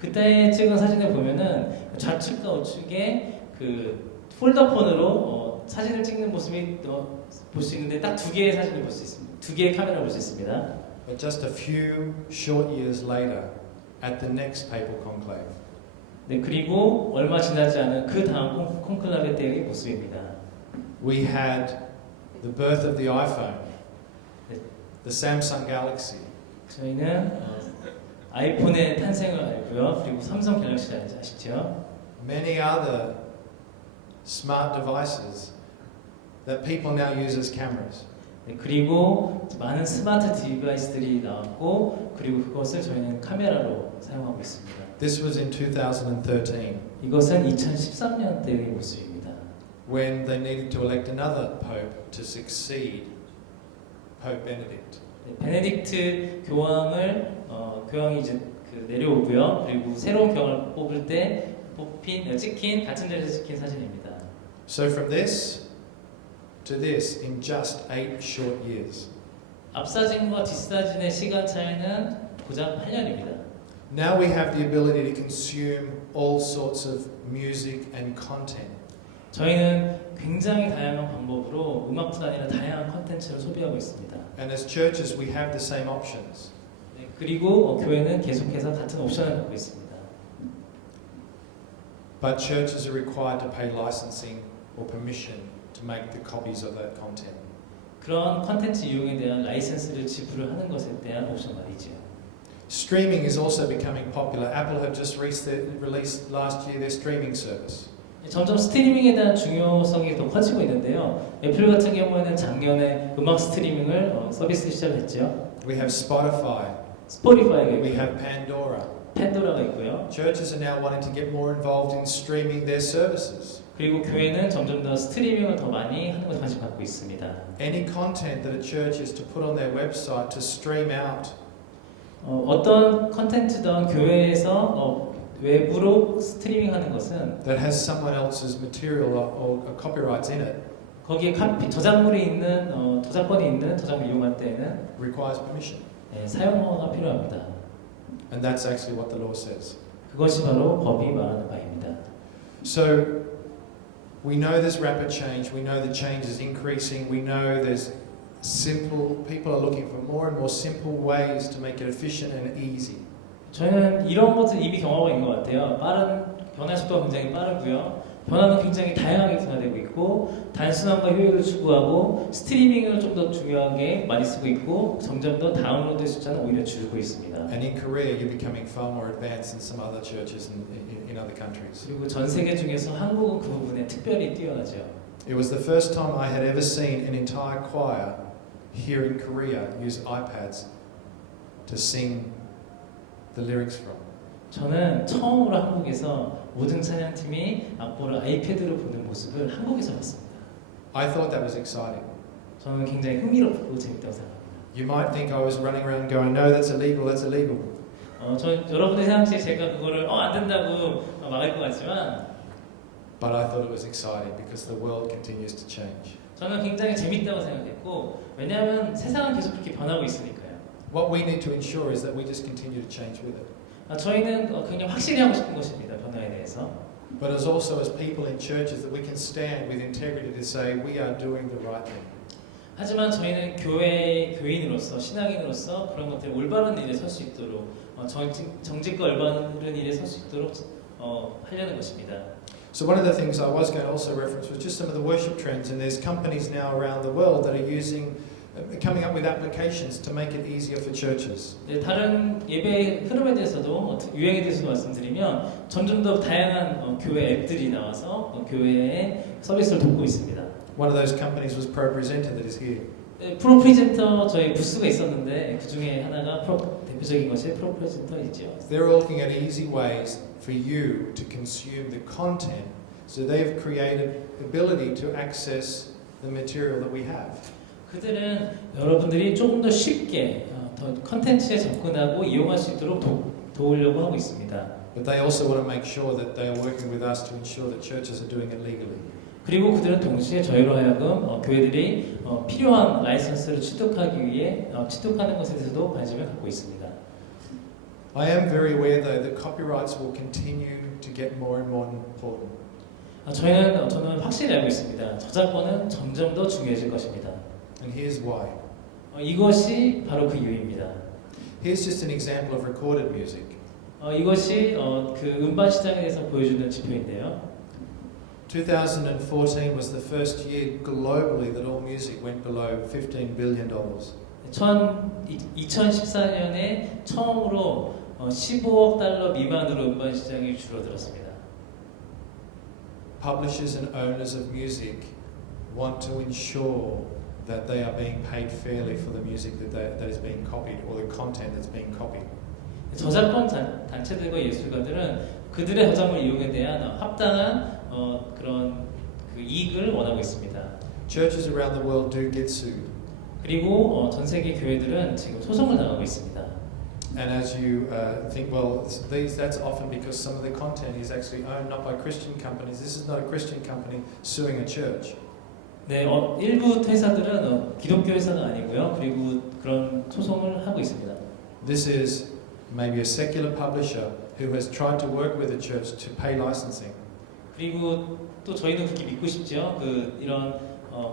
그때 찍은 사진을 보면은 좌측과 우측에 그 폴더폰으로 사진을 찍는 모습이 볼 수 있는데 딱 두 개의 사진을 볼 수 있습니다. 두 개의 카메라를 볼 수 있습니다. But just a few short years later, at the next papal conclave, 네, 그리고 얼마 지나지 않은 그 다음 콘클라베 때의 모습입니다. we had the birth of the iPhone, 네. the Samsung Galaxy, 저희는 아이폰의 탄생을 알고요. 그리고 삼성 갤럭시를 아시죠? many other smart devices that people now use as cameras. 네, 그리고 많은 스마트 디바이스들이 나왔고 그리고 그것을 저희는 카메라로 사용하고 있습니다. This was in 2013 이것은 2013년 때의 모습입니다. when they needed to elect another pope to succeed Pope Benedict. 네, 베네딕트 교황이 이제 내려오고요. 그리고 새로운 교황을 뽑을 때 찍힌 같은 자리에서 찍힌 사진입니다. So from this to this in just 8 short years. 앞사진과 뒷사진의 시간 차이는 고작 8년입니다. Now we have the ability to consume all sorts of music and content. 저희는 굉장히 다양한 방법으로 음악뿐 아니라 다양한 컨텐츠를 소비하고 있습니다. And as churches we have the same options. 네, 그리고 교회는 계속해서 같은 옵션을 갖고 있습니다. But churches are required to pay licensing or permission to make the copies of that content. 그런 컨텐츠 이용에 대한 라이센스를 지불을 하는 것에 대한 옵션 말이죠. Streaming is also becoming popular. Apple have just released last year their streaming service. 점점 스트리밍에 대한 중요성이 더 커지고 있는데요. 애플 같은 경우에는 작년에 음악 스트리밍을 서비스 시작했죠. We have Spotify. 스포티파이가 We 있고요. have Pandora. 팬도라가 있고요. Churches are now wanting to get more involved in streaming their services. 그리고 교회는 점점 더 스트리밍을 더 많이 하는 것에 관심 갖고 있습니다. Any content that a church is to put on their website to stream out 어떤 컨텐츠든 교회에서 외부로 스트리밍하는 것은 that has someone else's material or copyrights in it 거기에 저작물이 있는 저작권이 있는 저작물 이용할 때는 requires permission. 사용 허가가 필요합니다. And that's actually what the law says. 그것이 바로 법이 말하는 바입니다. So we know there's rapid change. We know the change is increasing. We know there's people are looking for more and more simple ways to make it efficient and easy. 저희는 이런 것을 이미 경험하고 있는 것 같아요. 변화 속도가 굉장히 빠르고요. 변화는 굉장히 다양하게 변화되고 있고 단순함과 효율을 추구하고 스트리밍을 좀 더 중요하게 많이 쓰고 있고 점점 더 다운로드 숫자는 오히려 줄고 있습니다. And in Korea, you're becoming far more advanced than some other churches in other countries. 그리고 전 세계 중에서 한국은 그 부분에 특별히 뛰어나죠. It was the first time I had ever seen an entire choir here in Korea use iPads to sing the lyrics from. 저는 처음으로 한국에서 모든 찬양팀이 악보를 아이패드로 부는 모습을 한국에서 봤습니다. I thought that was exciting. 저는 굉장히 흥미롭고 재밌다고 생각합니다. You might think I was running around going, no, that's illegal, that's illegal. 여러분들 생각시 제가 그거를 안 된다고 막을 것 같지만 But I thought it was exciting because the world continues to change. 저는 굉장히 재밌다고 생각했고 왜냐하면 세상은 계속 그렇게 변하고 있으니까요. What we need to ensure is that we just continue to change with it. 저희는 굉장히 확실히 하고 싶은 것입니다. 변화에 대해서. But as also as people in churches that we can stand with integrity to say we are doing the right thing. 하지만 저희는 교인으로서 신앙인으로서 그런 것들 올바른 일에 설 수 있도록 정직과 올바른 일에 설 수 있도록 하려는 것입니다. So one of the things I was going to also reference was just some of the worship trends, and there's companies now around the world that are coming up with applications to make it easier for churches. 네, 다른 예배 흐름에 대해서도 유행에 대해서 말씀드리면 점점 더 다양한 교회 앱들이 나와서 교회의 서비스를 돕고 있습니다. One of those companies was ProPresenter that is here. 네, 프로프리젠터 저희 부스가 있었는데 그 중에 하나가 대표적인 것이 프로프리젠터이죠. They're looking at easy ways for you to consume the content, so they've created ability to access the material that we have. 그들은 여러분들이 조금 더 쉽게 더 컨텐츠에 접근하고 이용할 수 있도록 도우려고 하고 있습니다. But they also want to make sure that they are working with us to ensure that churches are doing it legally. 그리고 그들은 동시에 저희로 하여금 교회들이 필요한 라이선스를 취득하기 위해 취득하는 것에 대해서도 관심을 갖고 있습니다. I am very aware though that copyrights will continue to get more and more important. 저는 확실히 알고 있습니다. 저작권은 점점 더 중요해질 것입니다. And here's why. 이것이 바로 그 이유입니다. Here's just an example of recorded music. 이것이 그 음반 시장에 대해서 보여주는 지표인데요. 2014 was the first year globally that all music went below $15 billion. 2014년에 처음으로 15억 달러 미만으로 음반 시장이 줄어들었습니다. Publishers and owners of music want to ensure that they are being paid fairly for the music that is being copied or the content that's being copied. 저작권 단체들과 예술가들은 그들의 저작물 이용에 대한 합당한 그런 그 이익을 원하고 있습니다. Churches around the world do get sued. 그리고 전 세계 교회들은 지금 소송을 당하고 있습니다. And as you think, well, that's often because some of the content is actually owned not by Christian companies. This is not a Christian company suing a church. 네, 일부 회사들은 기독교 회사는 아니고요. 그리고 그런 소송을 하고 있습니다. This is maybe a secular publisher who has tried to work with a church to pay licensing. 그리고 또 저희는 그렇게 믿고 싶죠. 이런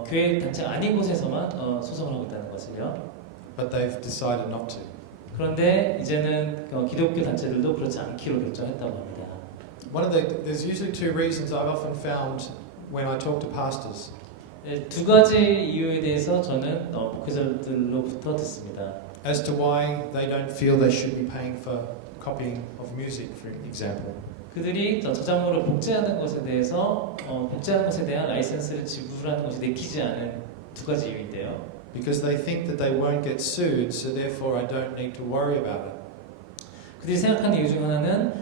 교회 단체 아닌 곳에서만 소송을 하고 있다는 것을요. But they've decided not to. 그런데 이제는 기독교 단체들도 그렇지 않기로 결정했다고 합니다. There's usually two reasons I've often found when I talk to pastors. 네, 두 가지 이유에 대해서 저는 목회자들로부터 듣습니다. As to why they don't feel they should be paying for copying of music, for example. 그들이 저작물을 복제하는 것에 대해서 복제하는 것에 대한 라이센스를 지불하는 것이 내키지 않은 두 가지 이유인데요. Because they think that they won't get sued, so therefore I don't need to worry about it. 그들이 생각하는 이유 중 하나는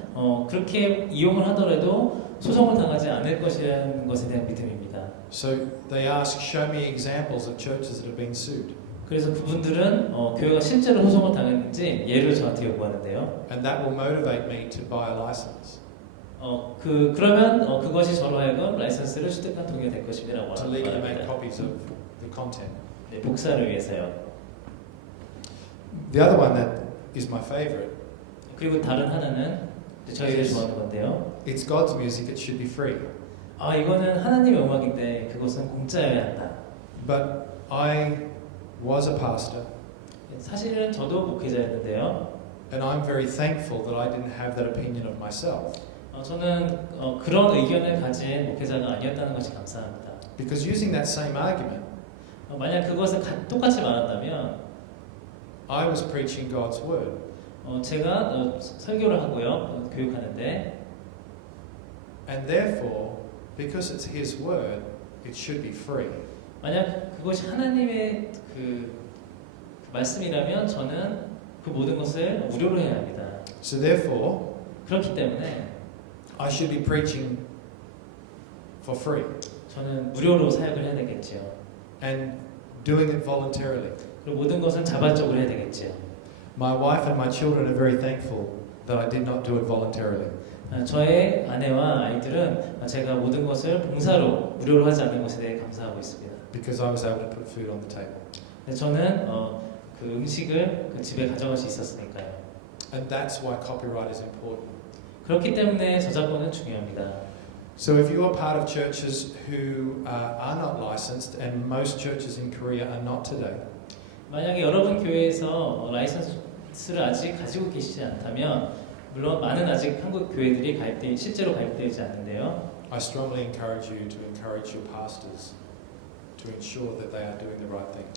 그렇게 이용을 하더라도 소송을 당하지 않을 것이라는 것에 대한 믿음입니다. So they ask, show me examples of churches that have been sued. 그래서 그분들은 교회가 실제로 소송을 당했는지 예를 저한테 요구하는데요. And that will motivate me to buy a license. 그러면 그것이 저로 하여금 라이선스를 취득한 동의가 될 것입니다라고 To legally make 말합니다. copies of the content. 네, 복사를 위해서요. The other one that is my favorite. 그리고 다른 하나는 제가 제일 Yes. 좋아하는 건데요. It's God's music, it should be free. 이거는 하나님의 음악인데 그것은 공짜여야 한다. But I was a pastor, 사실은 저도 목회자였는데요. and I'm very thankful that I didn't have that opinion of myself. 저는 그런 의견을 가진 목회자가 아니었다는 것이 감사합니다. Because using that same argument, 만약 그것을 똑같이 말한다면 I was preaching God's word. 제가 설교를 하고요, 교육하는데 And therefore, because it's His word, it should be free. 만약 그것이 하나님의 그 말씀이라면 저는 그 모든 것을 무료로 해야 합니다. So therefore, 그렇기 때문에 I should be preaching for free 저는 무료로 사역을 해야 되겠지요. and doing it voluntarily. 그리고 모든 것은 자발적으로 해야 되겠지요. My wife and my children are very thankful that I did not do it voluntarily. 저의 아내와 아이들은 제가 모든 것을 봉사로 무료로 하지 않는 것에 대해 감사하고 있습니다. Because I was able to put food on the table. 저는 그 음식을 그 집에 가져갈 수 있었으니까요. And that's why copyright is important. 그렇기 때문에 저작권은 중요합니다. So if you are part of churches who are not licensed, and most churches in Korea are not today, 만약에 여러분 교회에서 라이선스를 아직 가지고 계시지 않다면 물론 많은 아직 한국 교회들이 실제로 가입되지 않는데요. I strongly encourage you to encourage your pastors to ensure that they are doing the right thing.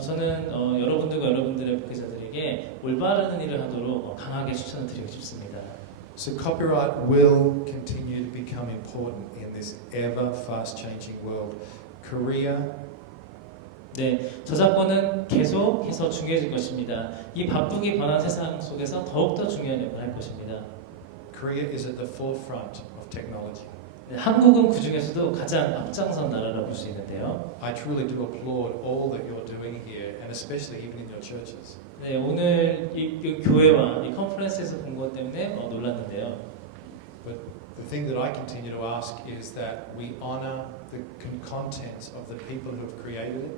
저는 여러분들과 여러분들의 목회자들에게 올바른 일을 하도록 강하게 추천을 드리고 싶습니다. So copyright will continue to become important in this ever fast-changing world. Korea 네, 저작권은 계속해서 중요해질 것입니다. 이 바쁘게 변한 세상 속에서 더욱더 중요한 역할을 할 것입니다. Korea is at the forefront of technology. 네, 한국은 그 중에서도 가장 앞장선 나라라고 볼 수 있는데요. I truly do applaud all that you're doing here, and especially even in your churches. 네, 오늘 이 교회와 이 컨퍼런스에서 본 것 때문에 놀랐는데요. The thing that I continue to ask is that we honor the contents of the people who have created it.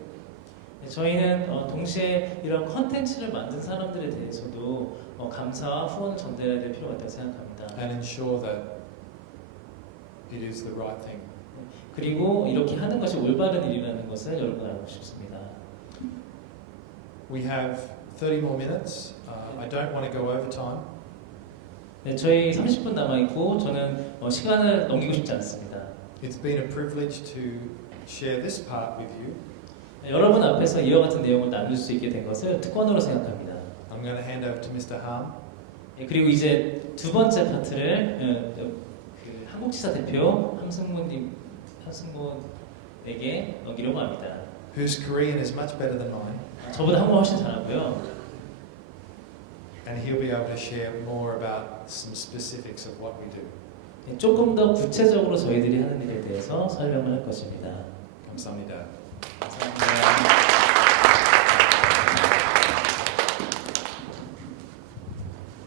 네, 저희는 동시에 이런 컨텐츠를 만든 사람들에 대해서도 감사와 후원을 전달해야 될 필요가 있다고 생각합니다. And ensure that it is the right thing. 그리고 이렇게 하는 것이 올바른 일이라는 것을 여러분 알고 싶습니다. We have 30 more minutes. I don't want to go over time. 네, 저희 30분 남아 있고 저는 시간을 넘기고 싶지 않습니다. It's been a privilege to share this part with you. 네, 여러분 앞에서 이와 같은 내용을 나눌 수 있게 된 것을 특권으로 생각합니다. I'm going to hand over to Mr. Ham. 네, 그리고 이제 두 번째 파트를 그 한국지사 대표 함승모에게 넘기려고 합니다. Whose Korean is much better than mine. 저보다 한국어 훨씬 잘하고요. And he'll be able to share more about some specifics of what we do. 네, 조금 더 구체적으로 저희들이 하는 일에 대해서 설명을 할 것입니다. 감사합니다. 감사합니다.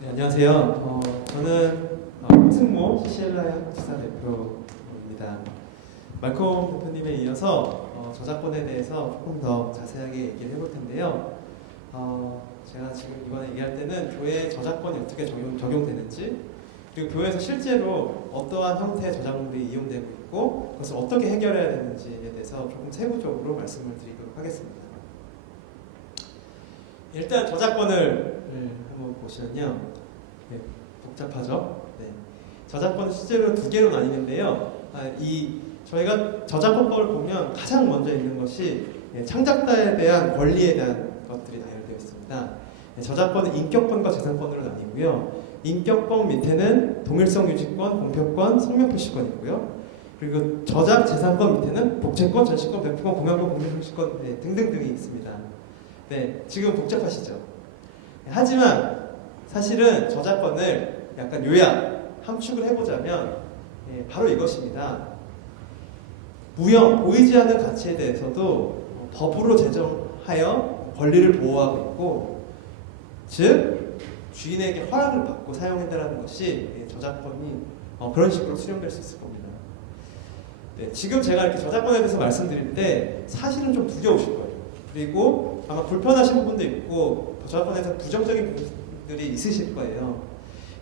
네, 안녕하세요. 저는 함승모 CCLI 한국지사 대표입니다. 말콤 대표님에 이어서 저작권에 대해서 조금 더 자세하게 얘기를 해볼 텐데요. 제가 지금 이번에 얘기할 때는 교회에 저작권이 어떻게 적용되는지, 그리고 교회에서 실제로 어떠한 형태의 저작물이 이용되고 있고 그것을 어떻게 해결해야 되는지에 대해서 조금 세부적으로 말씀을 드리도록 하겠습니다. 일단 저작권을 한번 보시면요. 네, 복잡하죠? 네. 저작권은 실제로 두 개로 나뉘는데요. 저희가 저작권법을 보면 가장 먼저 있는 것이 창작자에 대한 권리에 대한 것들이 나열되어 있습니다. 저작권은 인격권과 재산권으로 나뉘고요. 인격권 밑에는 동일성 유지권, 공표권, 성명표시권이고요. 그리고 저작 재산권 밑에는 복제권, 전시권, 배포권, 공연권, 공표시권 등등등이 있습니다. 네, 지금 복잡하시죠? 하지만 사실은 저작권을 약간 요약, 함축을 해보자면 바로 이것입니다. 무형, 보이지 않는 가치에 대해서도 법으로 제정하여 권리를 보호하고 있고, 즉 주인에게 허락을 받고 사용한다는 것이 저작권이 그런 식으로 수령될 수 있을 겁니다. 네, 지금 제가 이렇게 저작권에 대해서 말씀드릴 때 사실은 좀 두려우실 거예요. 그리고 아마 불편하신 부분도 있고 저작권에 대해서 부정적인 부분들이 있으실 거예요.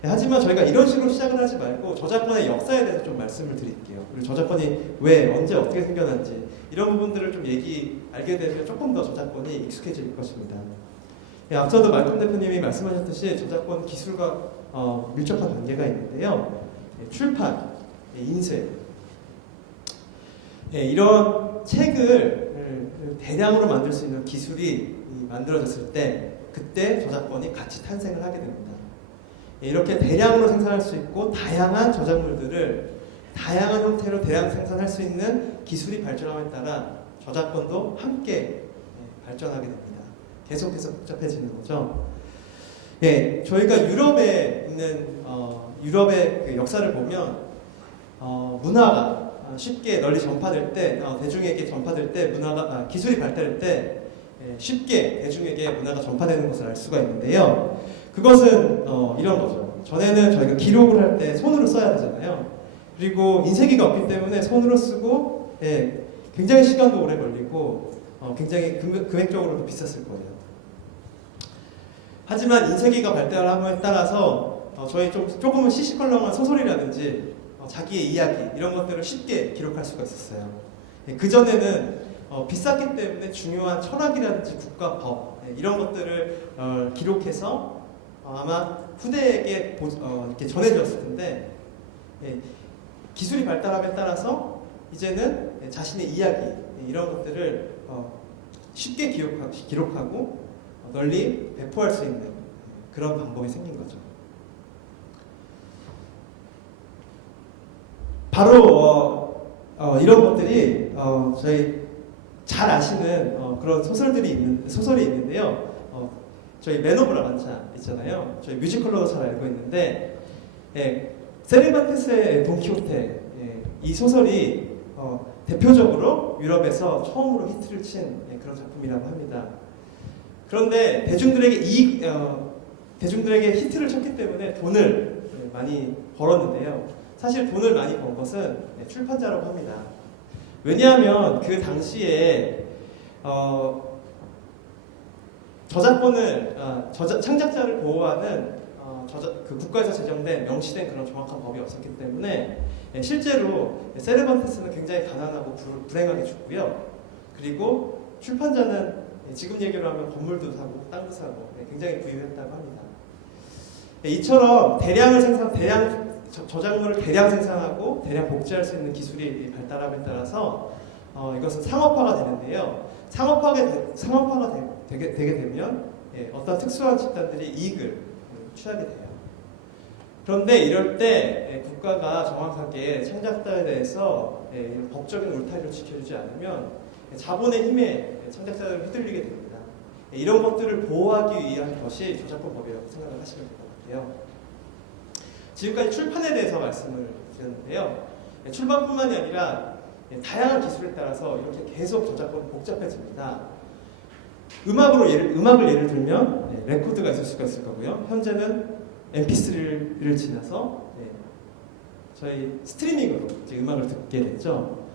네, 하지만 저희가 이런 식으로 시작을 하지 말고 저작권의 역사에 대해서 좀 말씀을 드릴게요. 그리고 저작권이 왜, 언제, 어떻게 생겨난지 이런 부분들을 좀 알게 되면 조금 더 저작권이 익숙해질 것입니다. 네, 앞서도 말콤 대표님이 말씀하셨듯이 저작권 기술과 밀접한 관계가 있는데요. 네, 출판, 인쇄, 이런 책을 대량으로 만들 수 있는 기술이 만들어졌을 때 그때 저작권이 같이 탄생을 하게 됩니다. 이렇게 대량으로 생산할 수 있고 다양한 저작물들을 다양한 형태로 대량 생산할 수 있는 기술이 발전함에 따라 저작권도 함께 발전하게 됩니다. 계속해서 복잡해지는 거죠. 예, 저희가 유럽에 있는 유럽의 그 역사를 보면 문화가 쉽게 널리 전파될 때, 대중에게 전파될 때, 기술이 발달할 때 쉽게 대중에게 문화가 전파되는 것을 알 수가 있는데요. 그것은 이런 거죠. 전에는 저희가 기록을 할 때 손으로 써야 되잖아요. 그리고 인쇄기가 없기 때문에 손으로 쓰고 굉장히 시간도 오래 걸리고 굉장히 금액적으로도 비쌌을 거예요. 하지만 인쇄기가 발달함에 따라서 저희 조금은 시시콜렁한 소설이라든지 자기의 이야기 이런 것들을 쉽게 기록할 수가 있었어요. 그전에는 비쌌기 때문에 중요한 철학이라든지 국가법 이런 것들을 기록해서 아마 후대에게 이렇게 전해졌을 텐데 기술이 발달함에 따라서 이제는 자신의 이야기 이런 것들을 쉽게 기록하고 널리 배포할 수 있는 그런 방법이 생긴 거죠. 바로 이런 것들이 저희 잘 아시는 그런 소설이 있는데요. 저희 맨 오브 라만차 있잖아요. 저희 뮤지컬로도 잘 알고 있는데 세르반테스의 돈키호테 이 소설이 대표적으로 유럽에서 처음으로 히트를 친 그런 작품이라고 합니다. 그런데 대중들에게 히트를 쳤기 때문에 돈을 많이 벌었는데요. 사실 돈을 많이 번 것은 출판자라고 합니다. 왜냐하면 그 당시에 저작권을 창작자를 보호하는 그 국가에서 제정된 명시된 그런 정확한 법이 없었기 때문에 실제로 세르반테스는 굉장히 가난하고 불행하게 죽고요. 그리고 출판자는 지금 얘기로 하면 건물도 사고 땅도 사고 굉장히 부유했다고 합니다. 이처럼 저작물을 대량 생산하고 대량 복제할 수 있는 기술이 발달함에 따라서 이것은 상업화가 되는데요. 상업화가 되게 되면 어떤 특수한 집단들이 이익을 취하게 돼요. 그런데 이럴 때 국가가 정확하게 창작자에 대해서 법적인 울타리를 지켜주지 않으면 자본의 힘에 창작자들을 휘둘리게 됩니다. 이런 것들을 보호하기 위한 것이 저작권법이라고 생각을 하시면 될 것 같아요. 지금까지 출판에 대해서 말씀을 드렸는데요. 출판뿐만이 아니라 다양한 기술에 따라서 이렇게 계속 저작권이 복잡해집니다. 음악을 예를 들면 레코드가 있을 수가 있을 거고요. 현재는 MP3를 지나서 저희 스트리밍으로 이제 음악을 듣게 됐죠.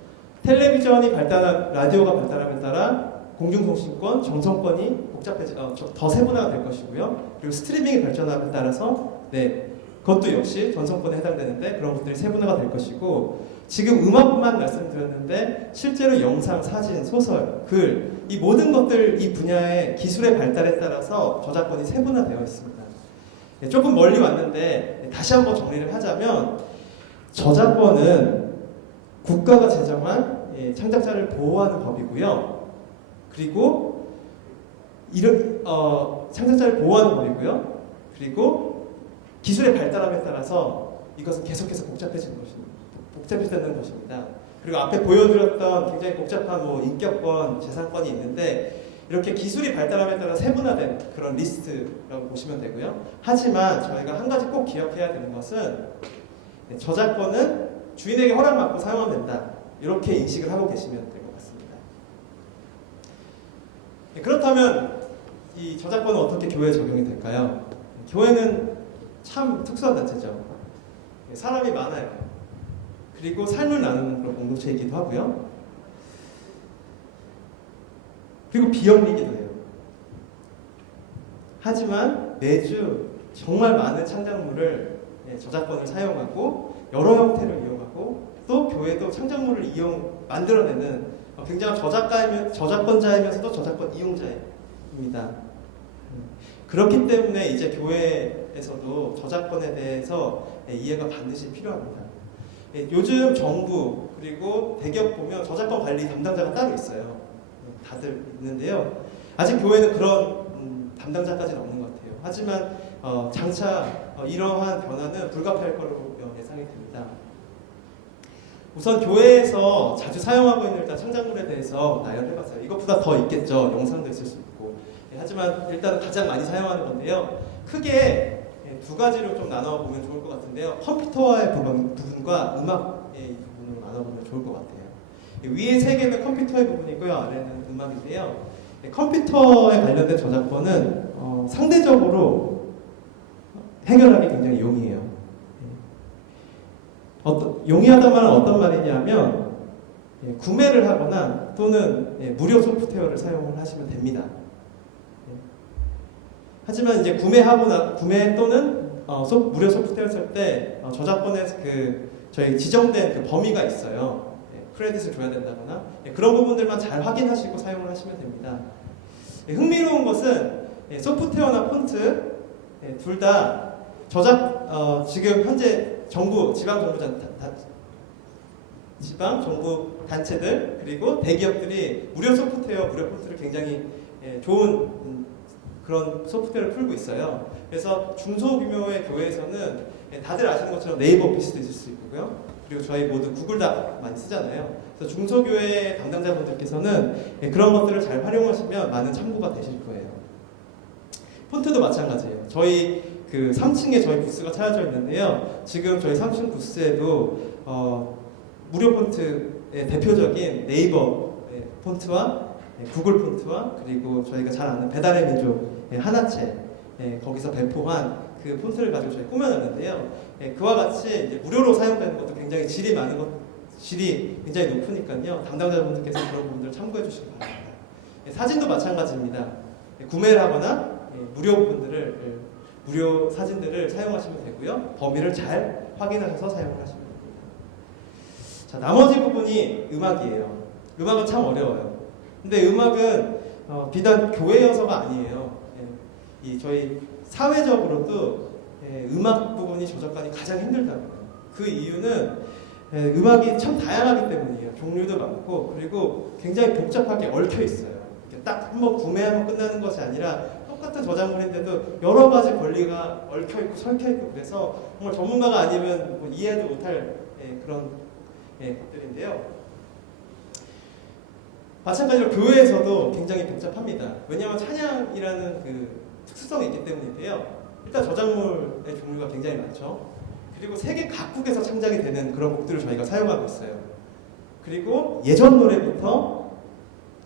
텔레비전이 라디오가 발달함에 따라 공중송신권, 정성권이 더 세분화가 될 것이고요. 그리고 스트리밍이 발전함에 따라서 그것도 역시 전성권에 해당되는데 그런 것들이 세분화가 될 것이고, 지금 음악만 말씀드렸는데 실제로 영상, 사진, 소설, 글, 이 모든 것들, 이 분야의 기술의 발달에 따라서 저작권이 세분화되어 있습니다. 조금 멀리 왔는데 다시 한번 정리를 하자면, 저작권은 국가가 제정한 창작자를 보호하는 법이고요. 그리고 창작자를 보호하는 법이고요. 그리고 기술의 발달함에 따라서 이것은 계속해서 복잡해지는 것입니다. 그리고 앞에 보여드렸던 굉장히 복잡한 인격권, 재산권이 있는데 이렇게 기술이 발달함에 따라 세분화된 그런 리스트라고 보시면 되고요. 하지만 저희가 한 가지 꼭 기억해야 되는 것은 저작권은 주인에게 허락받고 사용하면 된다. 이렇게 인식을 하고 계시면 될 것 같습니다. 그렇다면 이 저작권은 어떻게 교회에 적용이 될까요? 교회는 참 특수한 단체죠. 사람이 많아요. 그리고 삶을 나누는 그런 공동체이기도 하고요. 그리고 비영리이기도 해요. 하지만 매주 정말 많은 창작물을 저작권을 사용하고 여러 형태로 이용하고, 또 교회도 창작물을 만들어내는 굉장한 저작권자이면서도 저작권 이용자입니다. 그렇기 때문에 이제 교회에서도 저작권에 대해서 이해가 반드시 필요합니다. 요즘 정부 그리고 대기업 보면 저작권 관리 담당자가 따로 있어요. 다들 있는데요. 아직 교회는 그런 담당자까지는 없는 것 같아요. 하지만 장차 이러한 변화는 불가피할 거로 예상이 됩니다. 우선 교회에서 자주 사용하고 있는 일단 창작물에 대해서 나열해봤어요. 이것보다 더 있겠죠. 영상도 있을 수 있고. 하지만 일단은 가장 많이 사용하는 건데요. 크게 두 가지로 좀 나눠보면 좋을 것 같은데요. 컴퓨터와의 부분과 음악의 부분으로 나눠보면 좋을 것 같아요. 위에 세 개는 컴퓨터의 부분이고요. 아래는 음악인데요. 컴퓨터에 관련된 저작권은 상대적으로 해결하기 굉장히 용이해요. 용이하다는 말은 어떤 말이냐면 구매를 하거나 또는 무료 소프트웨어를 사용을 하시면 됩니다. 하지만 이제 구매 또는 무료 소프트웨어를 쓸 때 저작권의 저희 지정된 그 범위가 있어요. 크레딧을 줘야 된다거나 그런 부분들만 잘 확인하시고 사용을 하시면 됩니다. 흥미로운 것은 소프트웨어나 폰트 둘 다 지금 현재 지방 정부 단체들 그리고 대기업들이 무료 소프트웨어, 무료 폰트를 굉장히 좋은 그런 소프트웨어를 풀고 있어요. 그래서 중소규모의 교회에서는 다들 아시는 것처럼 네이버 오피스도 있을 수 있고요. 그리고 저희 모두 구글닥 많이 쓰잖아요. 그래서 중소교회 담당자분들께서는 그런 것들을 잘 활용하시면 많은 참고가 되실 거예요. 폰트도 마찬가지예요. 저희 3층에 저희 부스가 차려져 있는데요. 지금 저희 3층 부스에도 무료 폰트의 대표적인 네이버 폰트와 구글 폰트와 그리고 저희가 잘 아는 배달의 민족 하나채 거기서 배포한 그 폰트를 가지고 저희 꾸며놨는데요. 예, 그와 같이 이제 무료로 사용되는 것도 굉장히 질이 굉장히 높으니까요. 담당자분들께서 그런 부분들을 참고해 주시기 바랍니다. 예, 사진도 마찬가지입니다. 예, 구매를 하거나 무료 부분들을 무료 사진들을 사용하시면 되고요. 범위를 잘 확인하셔서 사용을 하시면 됩니다. 자, 나머지 부분이 음악이에요. 음악은 참 어려워요. 근데 음악은 비단 교회여서가 아니에요. 예, 이 저희 사회적으로도 음악 부분이 저작권이 가장 힘들다고요. 그 이유는 음악이 참 다양하기 때문이에요. 종류도 많고 그리고 굉장히 복잡하게 얽혀 있어요. 딱 한번 구매하면 끝나는 것이 아니라 똑같은 저작물인데도 여러 가지 권리가 얽혀 있고 설켜 있고 그래서 정말 전문가가 아니면 뭐 이해도 못할 그런 것들인데요. 마찬가지로 교회에서도 굉장히 복잡합니다. 왜냐하면 찬양이라는 그 특수성이 있기 때문인데요. 일단 저작물의 종류가 굉장히 많죠. 그리고 세계 각국에서 창작이 되는 그런 곡들을 저희가 사용하고 있어요. 그리고 예전 노래부터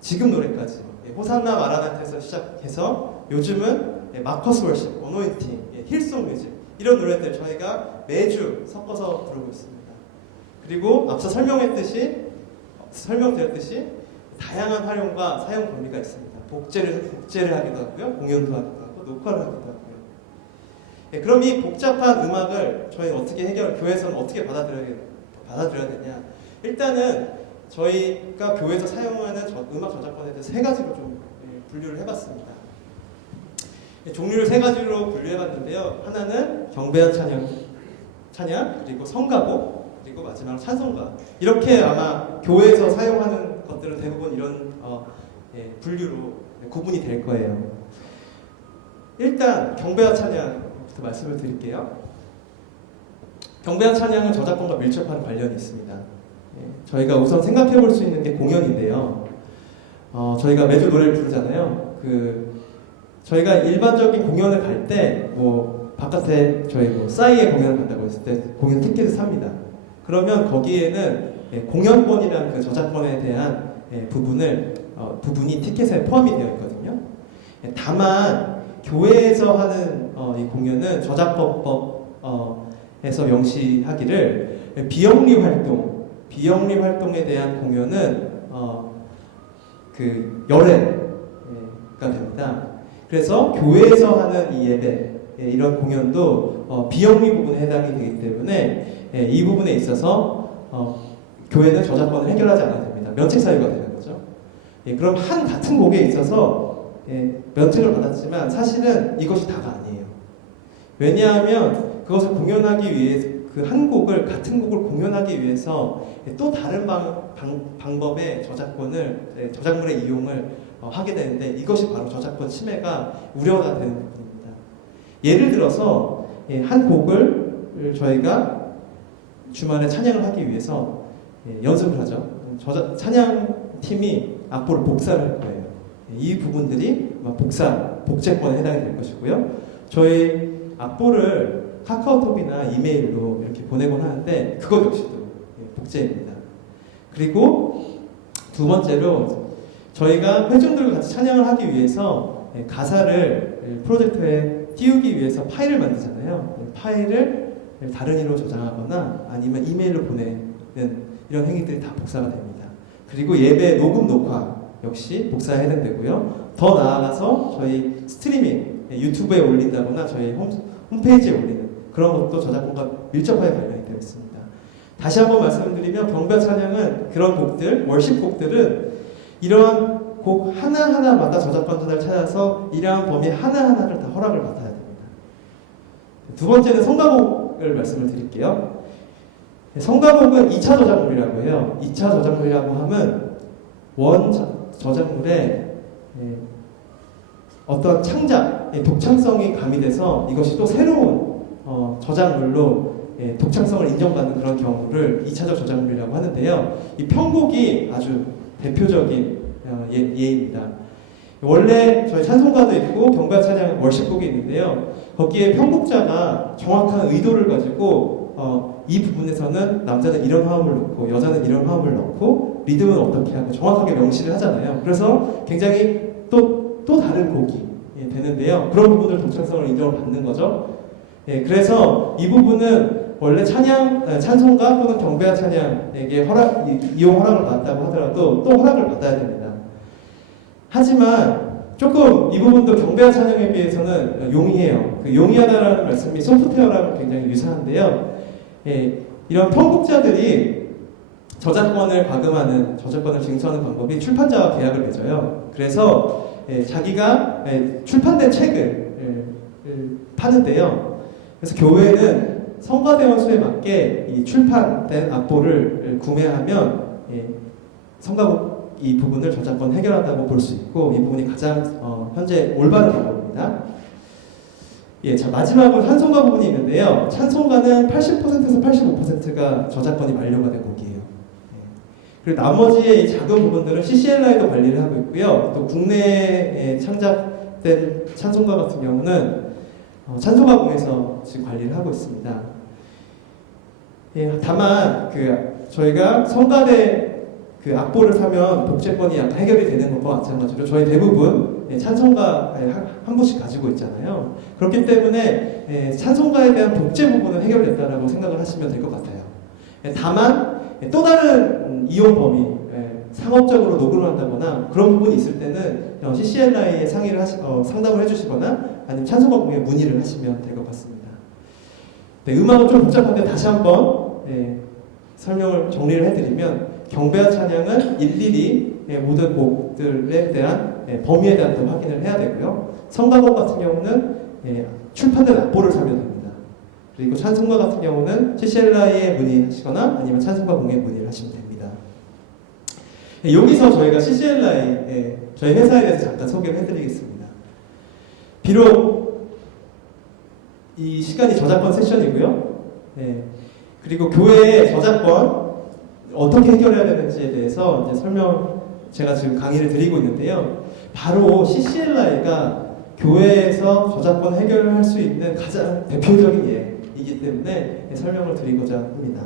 지금 노래까지 호산나 마라나타에서 시작해서 요즘은 마커스 월십, 어노인팅, 힐송 뮤직 이런 노래들 저희가 매주 섞어서 부르고 있습니다. 그리고 앞서 설명드렸듯이 다양한 활용과 사용 범위가 있습니다. 복제를 하기도 하고요, 공연도 하기도 하고 녹화를 하기도 하고요. 그럼 이 복잡한 음악을 저희는 교회에서는 어떻게 받아들여야 되냐? 일단은 저희가 교회에서 사용하는 음악 저작권에 대해서 세 가지로 좀 분류를 해봤습니다. 종류를 세 가지로 분류해봤는데요. 하나는 경배한 찬양, 그리고 성가곡, 그리고 마지막으로 찬송가. 이렇게 아마 교회에서 사용하는 것들은 대부분 이런 분류로 구분이 될 거예요. 일단 경배와 찬양부터 말씀을 드릴게요. 경배와 찬양은 저작권과 밀접한 관련이 있습니다. 저희가 우선 생각해 볼 수 있는 게 공연인데요. 저희가 매주 노래를 부르잖아요. 저희가 일반적인 공연을 갈 때, 바깥에 저희 싸이의 공연을 간다고 했을 때 공연 티켓을 삽니다. 그러면 거기에는 공연권이라는 그 저작권에 대한 부분이 티켓에 포함이 되어 있거든요. 다만 교회에서 하는 이 공연은 저작법에서 명시하기를 비영리 활동에 대한 공연은 열애가 됩니다. 그래서 교회에서 하는 이 예배 이런 공연도 비영리 부분에 해당이 되기 때문에 이 부분에 있어서 교회는 저작권을 해결하지 않아도 됩니다. 면책 사유가 되는 거죠. 그럼 같은 곡에 있어서 면책을 받았지만 사실은 이것이 다가 아니에요. 왜냐하면 그것을 공연하기 위해 같은 곡을 공연하기 위해서 또 다른 방법의 저작물의 이용을 하게 되는데 이것이 바로 저작권 침해가 우려가 되는 부분입니다. 예를 들어서 한 곡을 저희가 주말에 찬양을 하기 위해서 연습을 하죠. 찬양팀이 악보를 복사를 할 거예요. 이 부분들이 복제권에 해당이 될 것이고요. 저희 악보를 카카오톡이나 이메일로 이렇게 보내곤 하는데 그것 역시도 복제입니다. 그리고 두 번째로 저희가 회중들과 같이 찬양을 하기 위해서 가사를 프로젝터에 띄우기 위해서 파일을 만들잖아요. 파일을 다른 이로 저장하거나 아니면 이메일로 보내는 이런 행위들이 다 복사가 됩니다. 그리고 예배 녹음 녹화 역시 복사에 해당되고요. 더 나아가서 저희 스트리밍 유튜브에 올린다거나 저희 홈페이지에 올리는 그런 것도 저작권과 밀접하게 관련이 되어 있습니다. 다시 한번 말씀드리면 경배 찬양은 그런 곡들, 월십 곡들은 이러한 곡 하나하나마다 저작권자를 찾아서 이러한 범위 하나하나를 다 허락을 받아야 됩니다. 두 번째는 성가곡을 말씀을 드릴게요. 성가곡은 2차 저작물이라고 해요. 2차 저작물이라고 하면 저작물에 어떤 독창성이 가미돼서 이것이 또 새로운 저작물로 독창성을 인정받는 그런 경우를 2차적 저작물이라고 하는데요. 이 편곡이 아주 대표적인 예입니다. 원래 저희 찬송가도 있고 경배 찬양 월십곡이 있는데요. 거기에 편곡자가 정확한 의도를 가지고 이 부분에서는 남자는 이런 화음을 넣고 여자는 이런 화음을 넣고 리듬은 어떻게 하고 정확하게 명시를 하잖아요. 그래서 굉장히 또 다른 곡이 되는데요. 그런 부분을 독창성을 인정을 받는 거죠. 예, 그래서 이 부분은 원래 찬송가 또는 경배와 찬양에게 이용 허락을 받았다고 하더라도 또 허락을 받아야 됩니다. 하지만 조금 이 부분도 경배와 찬양에 비해서는 용이해요. 그 용이하다라는 말씀이 소프트웨어랑 굉장히 유사한데요. 예, 이런 편곡자들이 저작권을 과금하는, 저작권을 징수하는 방법이 출판자와 계약을 맺어요. 그래서 자기가 출판된 책을 파는데요. 그래서 교회는 성가대원 수에 맞게 이 출판된 악보를 구매하면 성가곡 이 부분을 저작권 해결한다고 볼 수 있고, 이 부분이 가장 현재 올바른 방법입니다. 예, 자, 마지막으로 찬송가 부분이 있는데요. 찬송가는 80%에서 85%가 저작권이 만료가 된 곡이에요. 그리고 나머지의 이 작은 부분들은 CCLI도 관리를 하고 있고요. 또 국내에 창작된 찬송가 같은 경우는 찬송가공에서 지금 관리를 하고 있습니다. 예, 다만 저희가 성가대 악보를 사면 복제권이 약간 해결이 되는 것과 마찬가지로 저희 대부분 찬송가에 한 부씩 가지고 있잖아요. 그렇기 때문에 찬송가에 대한 복제 부분은 해결됐다라고 생각을 하시면 될 것 같아요. 다만 또 다른 이용 범위, 상업적으로 녹음을 한다거나 그런 부분이 있을 때는 CCLI에 상담을 해주시거나 아니면 찬송가공에 문의를 하시면 될 것 같습니다. 네, 음악은 좀 복잡한데 다시 한번 설명을 정리를 해드리면, 경배와 찬양은 일일이 모든 곡들에 대한 범위에 대한 또 확인을 해야 되고요. 성가곡 같은 경우는 출판된 악보를 사면 됩니다. 그리고 찬송가 같은 경우는 CCLI에 문의하시거나 아니면 찬송가공에 문의를 하시면 됩니다. 여기서 저희가 CCLI, 저희 회사에 대해서 잠깐 소개를 해드리겠습니다. 비록 이 시간이 저작권 세션이고요. 그리고 교회의 저작권 어떻게 해결해야 되는지에 대해서 이제 제가 지금 강의를 드리고 있는데요. 바로 CCLI가 교회에서 저작권 해결을 할 수 있는 가장 대표적인 예이기 때문에 설명을 드리고자 합니다.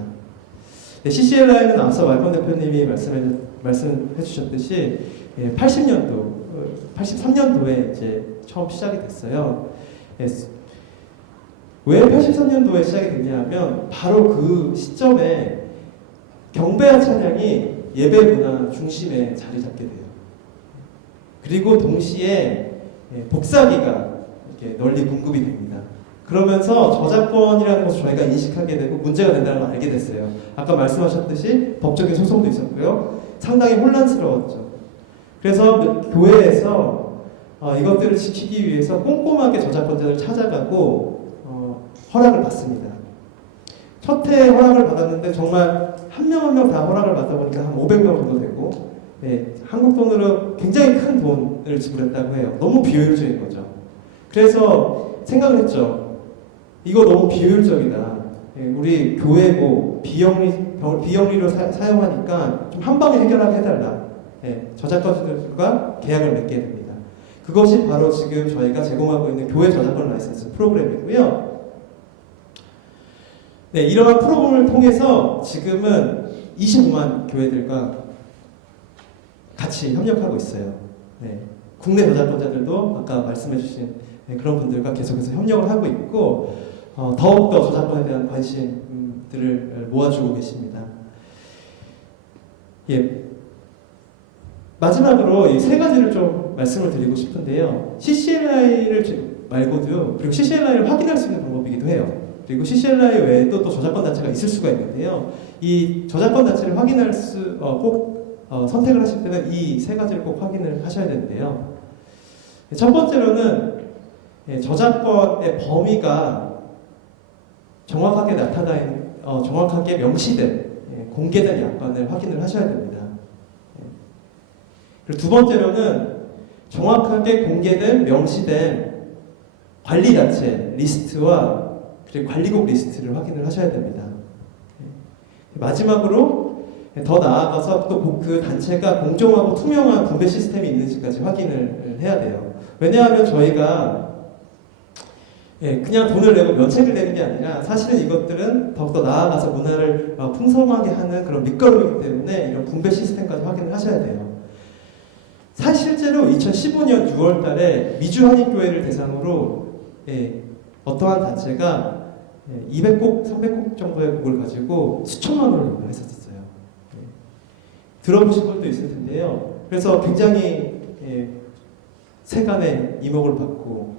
CCLI는 앞서 말권 대표님이 말씀해 주셨듯이 83년도에 이제 처음 시작이 됐어요. 왜 83년도에 시작이 됐냐면 바로 그 시점에 경배와 찬양이 예배 문화 중심에 자리 잡게 돼요. 그리고 동시에 복사기가 이렇게 널리 공급이 됩니다. 그러면서 저작권이라는 것을 저희가 인식하게 되고 문제가 된다는 걸 알게 됐어요. 아까 말씀하셨듯이 법적인 소송도 있었고요. 상당히 혼란스러웠죠. 그래서 교회에서 이것들을 지키기 위해서 꼼꼼하게 저작권자를 찾아가고 허락을 받습니다. 첫 해 허락을 받았는데 정말 한 명 한 명 다 허락을 받다 보니까 한 500명 정도 되고, 한국 돈으로 굉장히 큰 돈을 지불했다고 해요. 너무 비효율적인 거죠. 그래서 생각을 했죠. 이거 너무 비효율적이다. 우리 교회고 비영리로 사용하니까 좀 한 방에 해결하게 해달라. 저작권자들과 계약을 맺게 됩니다. 그것이 바로 지금 저희가 제공하고 있는 교회 저작권 라이선스 프로그램이고요. 네, 이러한 프로그램을 통해서 지금은 25만 교회들과 같이 협력하고 있어요. 네, 국내 저작권자들도 아까 말씀해주신 그런 분들과 계속해서 협력을 하고 있고, 더욱더 저작권에 대한 관심들을 모아주고 계십니다. 예, 마지막으로 이 세 가지를 좀 말씀을 드리고 싶은데요. CCLI를 말고도, 그리고 CCLI를 확인할 수 있는 방법이기도 해요. 그리고 CCLI 외에도 또 저작권 단체가 있을 수가 있는데요. 이 저작권 단체를 확인할 선택을 하실 때는 이 세 가지를 꼭 확인을 하셔야 되는데요. 첫 번째로는 저작권의 범위가 정확하게 정확하게 명시된, 공개된 약관을 확인을 하셔야 됩니다. 그리고 두 번째로는 정확하게 공개된, 명시된 관리단체 리스트와 그리고 관리국 리스트를 확인을 하셔야 됩니다. 마지막으로 더 나아가서 또 그 단체가 공정하고 투명한 분배 시스템이 있는지까지 확인을 해야 돼요. 왜냐하면 저희가 그냥 돈을 내고 면책을 내는 게 아니라 사실은 이것들은 더욱더 나아가서 문화를 풍성하게 하는 그런 밑거름이기 때문에 이런 분배 시스템까지 확인을 하셔야 돼요. 실제로 2015년 6월 달에 미주 한인교회를 대상으로 어떠한 단체가 200곡, 300곡 정도의 곡을 가지고 수천만 원을 했었어요. 들어보신 분도 있을 텐데요. 그래서 굉장히 세간의 이목을 받고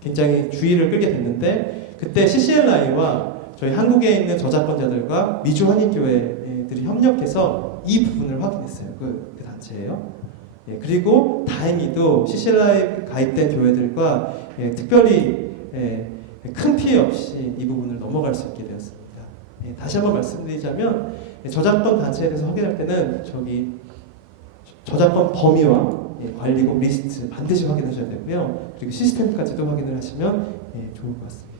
굉장히 주의를 끌게 됐는데 그때 CCLI와 저희 한국에 있는 저작권자들과 미주 한인교회들이 협력해서 이 부분을 확인했어요. 그 단체예요. 그리고 다행히도 CCLI 가입된 교회들과 특별히 큰 피해 없이 이 부분을 넘어갈 수 있게 되었습니다. 다시 한번 말씀드리자면 저작권 단체에 대해서 확인할 때는 저기 저작권 범위와 관리국 리스트 반드시 확인하셔야 되고요. 그리고 시스템까지도 확인을 하시면 좋을 것 같습니다.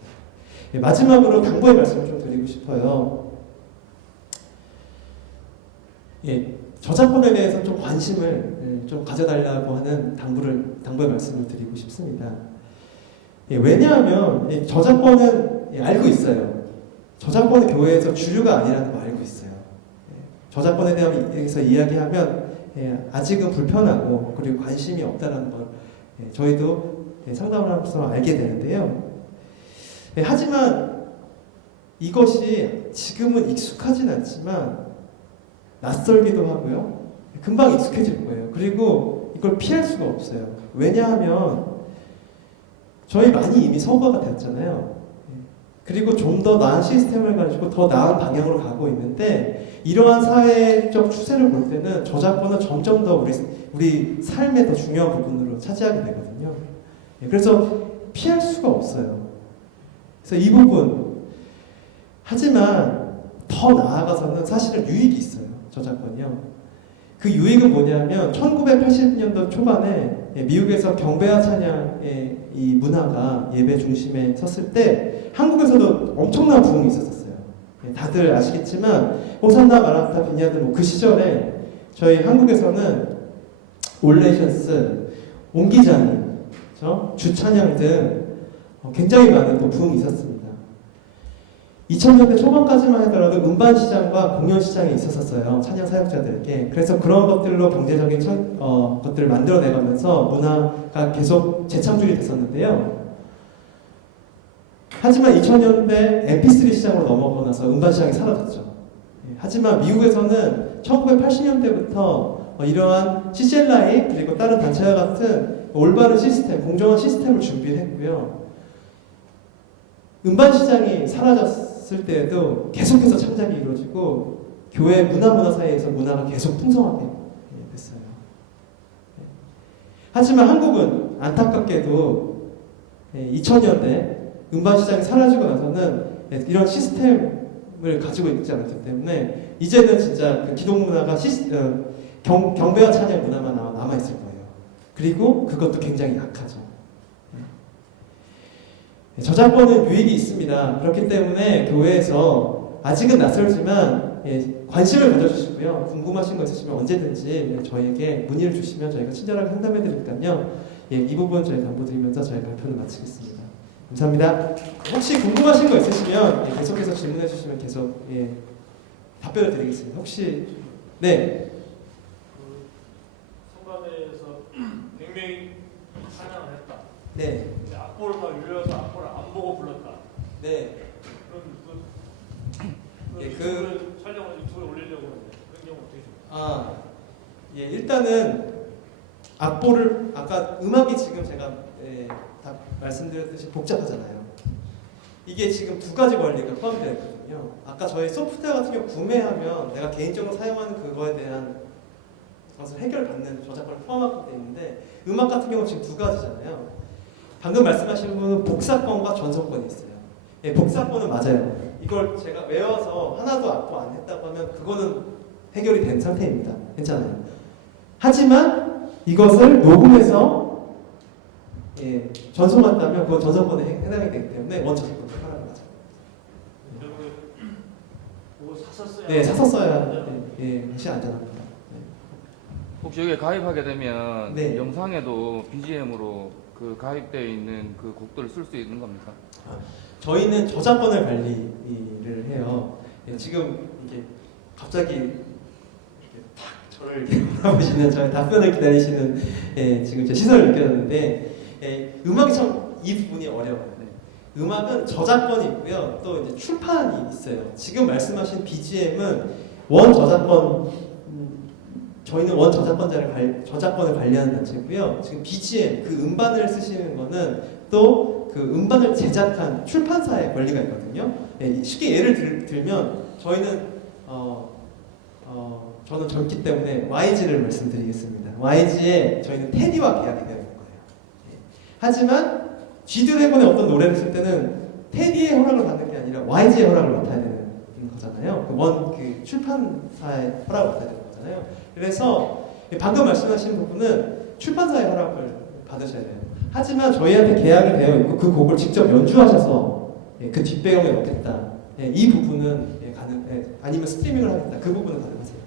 마지막으로 당부의 말씀을 좀 드리고 싶어요. 저작권에 대해서 좀 관심을 좀 가져달라고 하는 당부의 말씀을 드리고 싶습니다. 왜냐하면 저작권은 알고 있어요. 저작권은 교회에서 주류가 아니라는 거 알고 있어요. 저작권에 대해서 이야기하면 아직은 불편하고 그리고 관심이 없다는 걸 저희도 상담을 하면서 알게 되는데요. 하지만 이것이 지금은 익숙하진 않지만 낯설기도 하고요. 금방 익숙해질 거예요. 그리고 이걸 피할 수가 없어요. 왜냐하면 저희 많이 이미 서구화가 됐잖아요. 그리고 좀 더 나은 시스템을 가지고 더 나은 방향으로 가고 있는데 이러한 사회적 추세를 볼 때는 저작권은 점점 더 우리 삶의 더 중요한 부분으로 차지하게 되거든요. 그래서 피할 수가 없어요. 그래서 이 부분 하지만 더 나아가서는 사실은 유익이 있어요. 저작권이요. 그 유익은 뭐냐면 1980년도 초반에 미국에서 경배와 찬양의 이 문화가 예배 중심에 섰을 때 한국에서도 엄청난 부흥이 있었어요. 다들 아시겠지만 호산나 마라타 비냐드 그 시절에 저희 한국에서는 올레이션스, 옹기장이, 주찬양 등 굉장히 많은 또 부흥이 있었습니다. 2000년대 초반까지만 하더라도 음반 시장과 공연 시장이 있었어요. 찬양 사역자들에게. 그래서 그런 것들로 경제적인 것들을 만들어내가면서 문화가 계속 재창출이 됐었는데요. 하지만 2000년대 MP3 시장으로 넘어가고 나서 음반 시장이 사라졌죠. 하지만 미국에서는 1980년대부터 이러한 CCLI 그리고 다른 단체와 같은 올바른 시스템, 공정한 시스템을 준비를 했고요. 음반 시장이 사라졌을 때에도 계속해서 창작이 이루어지고 교회 문화 사이에서 문화가 계속 풍성하게 됐어요. 하지만 한국은 안타깝게도 2000년대 음반 시장이 사라지고 나서는 이런 시스템을 가지고 있지 않았기 때문에 이제는 진짜 그 기독 문화가 경배와 찬양 문화만 남아있을 거예요. 그리고 그것도 굉장히 약하죠. 저작권은 유익이 있습니다. 그렇기 때문에 교회에서 아직은 낯설지만 관심을 가져주시고요. 궁금하신 거 있으시면 언제든지 저희에게 문의를 주시면 저희가 친절하게 상담해 드리니까요. 이 부분 저희 당부드리면서 저희 발표를 마치겠습니다. 감사합니다. 혹시 궁금하신 거 있으시면 계속해서 질문해 주시면 계속 답변을 드리겠습니다. 혹시 네. 성가대에서 100명이 찬양을 했다. 네. 악보를 다 유려해서 악보를 안 보고 불렀다. 네. 그런 촬영을 유튜브에 올리려고 하는데 그런 경우 어떻게 됩니까? 일단은 악보를 아까 음악이 지금 제가 다 말씀드렸듯이 복잡하잖아요. 이게 지금 두 가지 권리가 포함되어 있거든요. 아까 저희 소프트웨어 같은 경우 구매하면 내가 개인적으로 사용하는 그거에 대한 것을 해결받는 저작권을 포함하게 되어 있는데 음악 같은 경우는 지금 두 가지잖아요. 방금 말씀하신 분은 복사권과 전송권이 있어요. 복사권은 맞아요. 이걸 제가 외워서 하나도 악보 안 했다고 하면 그거는 해결이 된 상태입니다. 괜찮아요. 하지만 이것을 녹음해서 전송한다면 그건 전송권에 해당이 되기 때문에 원저작권을 하라고 하죠. 그거 사서 써야 네, 사서 써야 훨씬 안전합니다. 혹시 여기에 가입하게 되면 네. 영상에도 BGM으로 그 가입되어 있는 그 곡들을 쓸 수 있는 겁니까? 저희는 저작권을 관리를 해요. 지금 이게 갑자기 이렇게 탁 저를 이렇게 바라보시는 저의 답변을 기다리시는 지금 제 시선을 느꼈는데 음악이 참 이 부분이 어려워요. 음악은 저작권이 있고요. 또 이제 출판이 있어요. 지금 말씀하신 BGM은 원 저작권, 저희는 원 저작권을 관리하는 단체고요. 지금 BGM, 그 음반을 쓰시는 거는 또 그 음반을 제작한 출판사의 권리가 있거든요. 예, 쉽게 예를 들면 저희는 저는 젊기 때문에 YG를 말씀드리겠습니다. YG에 저희는 테디와 계약이 되어 있는 거예요. 예. 하지만 G드래곤의 어떤 노래를 쓸 때는 테디의 허락을 받는 게 아니라 YG의 허락을 맡아야 되는 거잖아요. 그 출판사의 허락을 받아야 되는 거잖아요. 그래서 방금 말씀하신 부분은 출판사의 허락을 받으셔야 돼요. 하지만 저희한테 계약이 되어 있고 그 곡을 직접 연주하셔서 그 뒷배경에 넣겠다. 이 부분은 아니면 스트리밍을 하겠다. 그 부분은 가능하세요.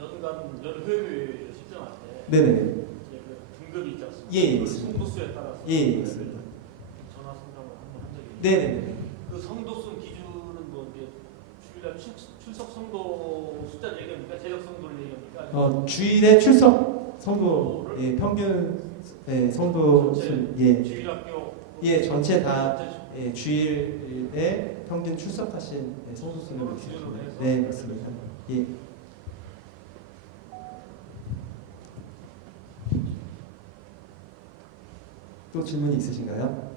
연간 연회비 신청할 때 네네. 이제 그 등급이 있지 않습니까? 예, 그 있습니다. 성도수에 따라서 예, 있습니다. 전화 상담을 한번 한 적이 있는데 네네. 그 성도수 기준은 뭐 이제 주일날 출석 성도 숫자 얘기합니까? 제적 성도를 얘기합니까? 주일에 출석 성도 평균 성도 수 주일학교 전체 다 주일에 평균 출석하신 성도 수는 기준으로 해서 네 맞습니다. 예. 또 질문이 있으신가요?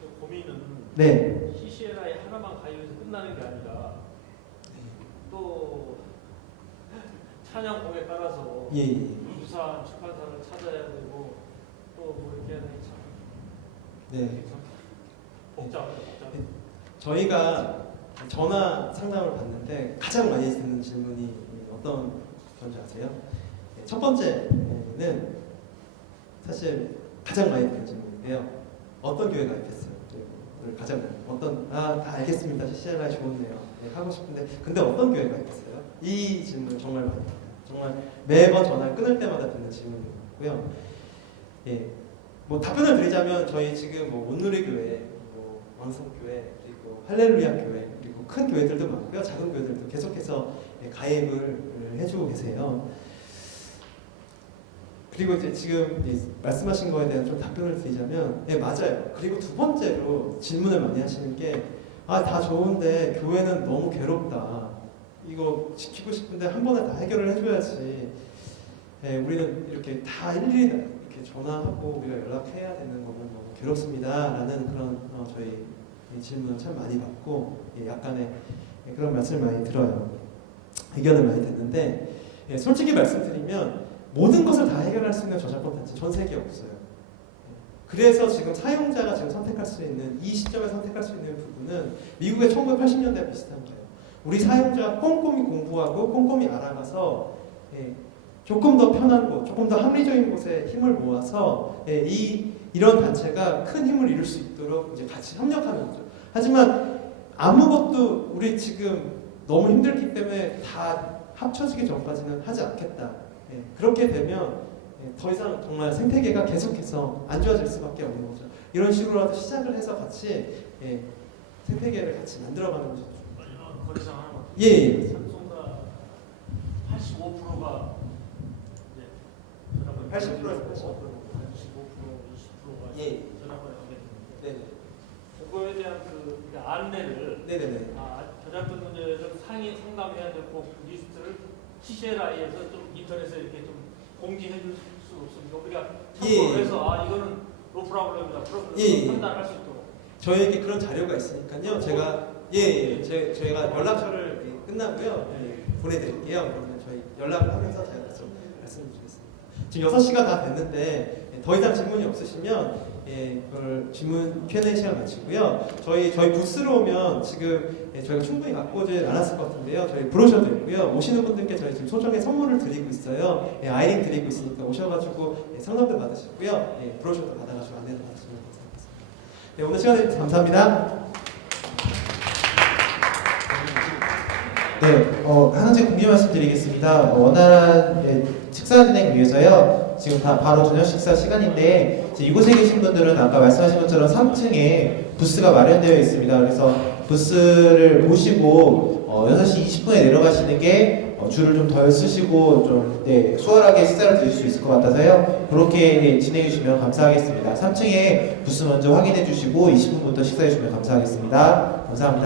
그 고민은 네. CCLI 하나만 가입해서 끝나는 게 아니라 또 찬양 곡에 따라서 예. 유사한 출판사를 찾아야 되고 또 뭐 이렇게 해야 되니 참 네. 복잡해요. 저희가 전화 상담을 받는데 가장 많이 듣는 질문이 어떤 건지 아세요? 첫 번째는 사실 가장 많이 듣는 질문인데요. 어떤 교회 가입했어요? 가장 다 알겠습니다. CCLI 좋네요. 하고 싶은데 근데 어떤 교회 가입했어요? 이 질문을 정말 많이 받아요. 정말 매번 전화를 끊을 때마다 듣는 질문이고요. 뭐 답변을 드리자면 저희 지금 뭐 온누리교회, 뭐 왕성교회, 그리고 할렐루야 교회, 그리고 큰 교회들도 많고요, 작은 교회들도 계속해서 가입을 해주고 계세요. 그리고 이제 지금 말씀하신 거에 대한 좀 답변을 드리자면, 맞아요. 그리고 두 번째로 질문을 많이 하시는 게, 다 좋은데 교회는 너무 괴롭다. 이거 지키고 싶은데 한 번에 다 해결을 해줘야지. 우리는 이렇게 다 일일이 이렇게 전화하고 우리가 연락해야 되는 거는 너무 괴롭습니다라는 그런 저희 질문을 참 많이 받고 약간의 그런 말씀을 많이 들어요. 의견을 많이 듣는데 솔직히 말씀드리면 모든 것을 다 해결할 수 있는 저작권 단체 전 세계에 없어요. 그래서 지금 사용자가 지금 선택할 수 있는 이 시점에 선택할 수 있는 부분은 미국의 1980년대 비슷한 거예요. 우리 사용자가 꼼꼼히 공부하고 꼼꼼히 알아가서 조금 더 편한 곳, 조금 더 합리적인 곳에 힘을 모아서 이런 단체가 큰 힘을 이룰 수 있도록 이제 같이 협력하는 거죠. 하지만 아무것도 우리 지금 너무 힘들기 때문에 다 합쳐지기 전까지는 하지 않겠다. 그렇게 되면 더 이상 정말 생태계가 계속해서 안 좋아질 수밖에 없는 거죠. 이런 식으로 시작을 해서 같이 생태계를 같이 만들어가는 거죠. 거래상 하나만. 예. 삼성가 85%가 80%가 25%, 20%가 예. 전화번호 가겠습니다. 네. 그거에 대한 그 안내를 네네네. 저작권 문제를 상담해야 될 곡 리스트를 CCLI에서 좀 인터넷에 이렇게 좀 공지해 줄 수 없습니까? 우리가 참고를 해서 이거는 로 프로블럼이다. 판단할 수 있도록. 저희에게 그런 자료가 있으니까요. 제가 저희가 연락처를 끝나고요. 보내드릴게요. 그러면 저희 연락을 하면서 제가 좀 말씀드리겠습니다. 지금 6시가 다 됐는데 더 이상 질문이 없으시면 그걸 질문 Q&A 시간 마치고요. 저희 부스로 오면 지금 저희가 충분히 갖고 오지 않았을 것 같은데요. 저희 브로셔도 있고요. 오시는 분들께 저희 지금 소정의 선물을 드리고 있어요. 아이링 드리고 있으니까 오셔가지고 상담도 받으시고요. 브로셔도 받아가지고 안내도 받으시면 감사하겠습니다. 오늘 시간 내주셔서 감사합니다. 네, 한 가지 공개 말씀드리겠습니다. 원활한 식사 진행 위해서요. 지금 바로 저녁 식사 시간인데 이곳에 계신 분들은 아까 말씀하신 것처럼 3층에 부스가 마련되어 있습니다. 그래서 부스를 보시고 6시 20분에 내려가시는 게 줄을 좀 덜 쓰시고 좀 수월하게 식사를 드실 수 있을 것 같아서요. 그렇게 진행해 주시면 감사하겠습니다. 3층에 부스 먼저 확인해 주시고 20분부터 식사해 주시면 감사하겠습니다. 감사합니다.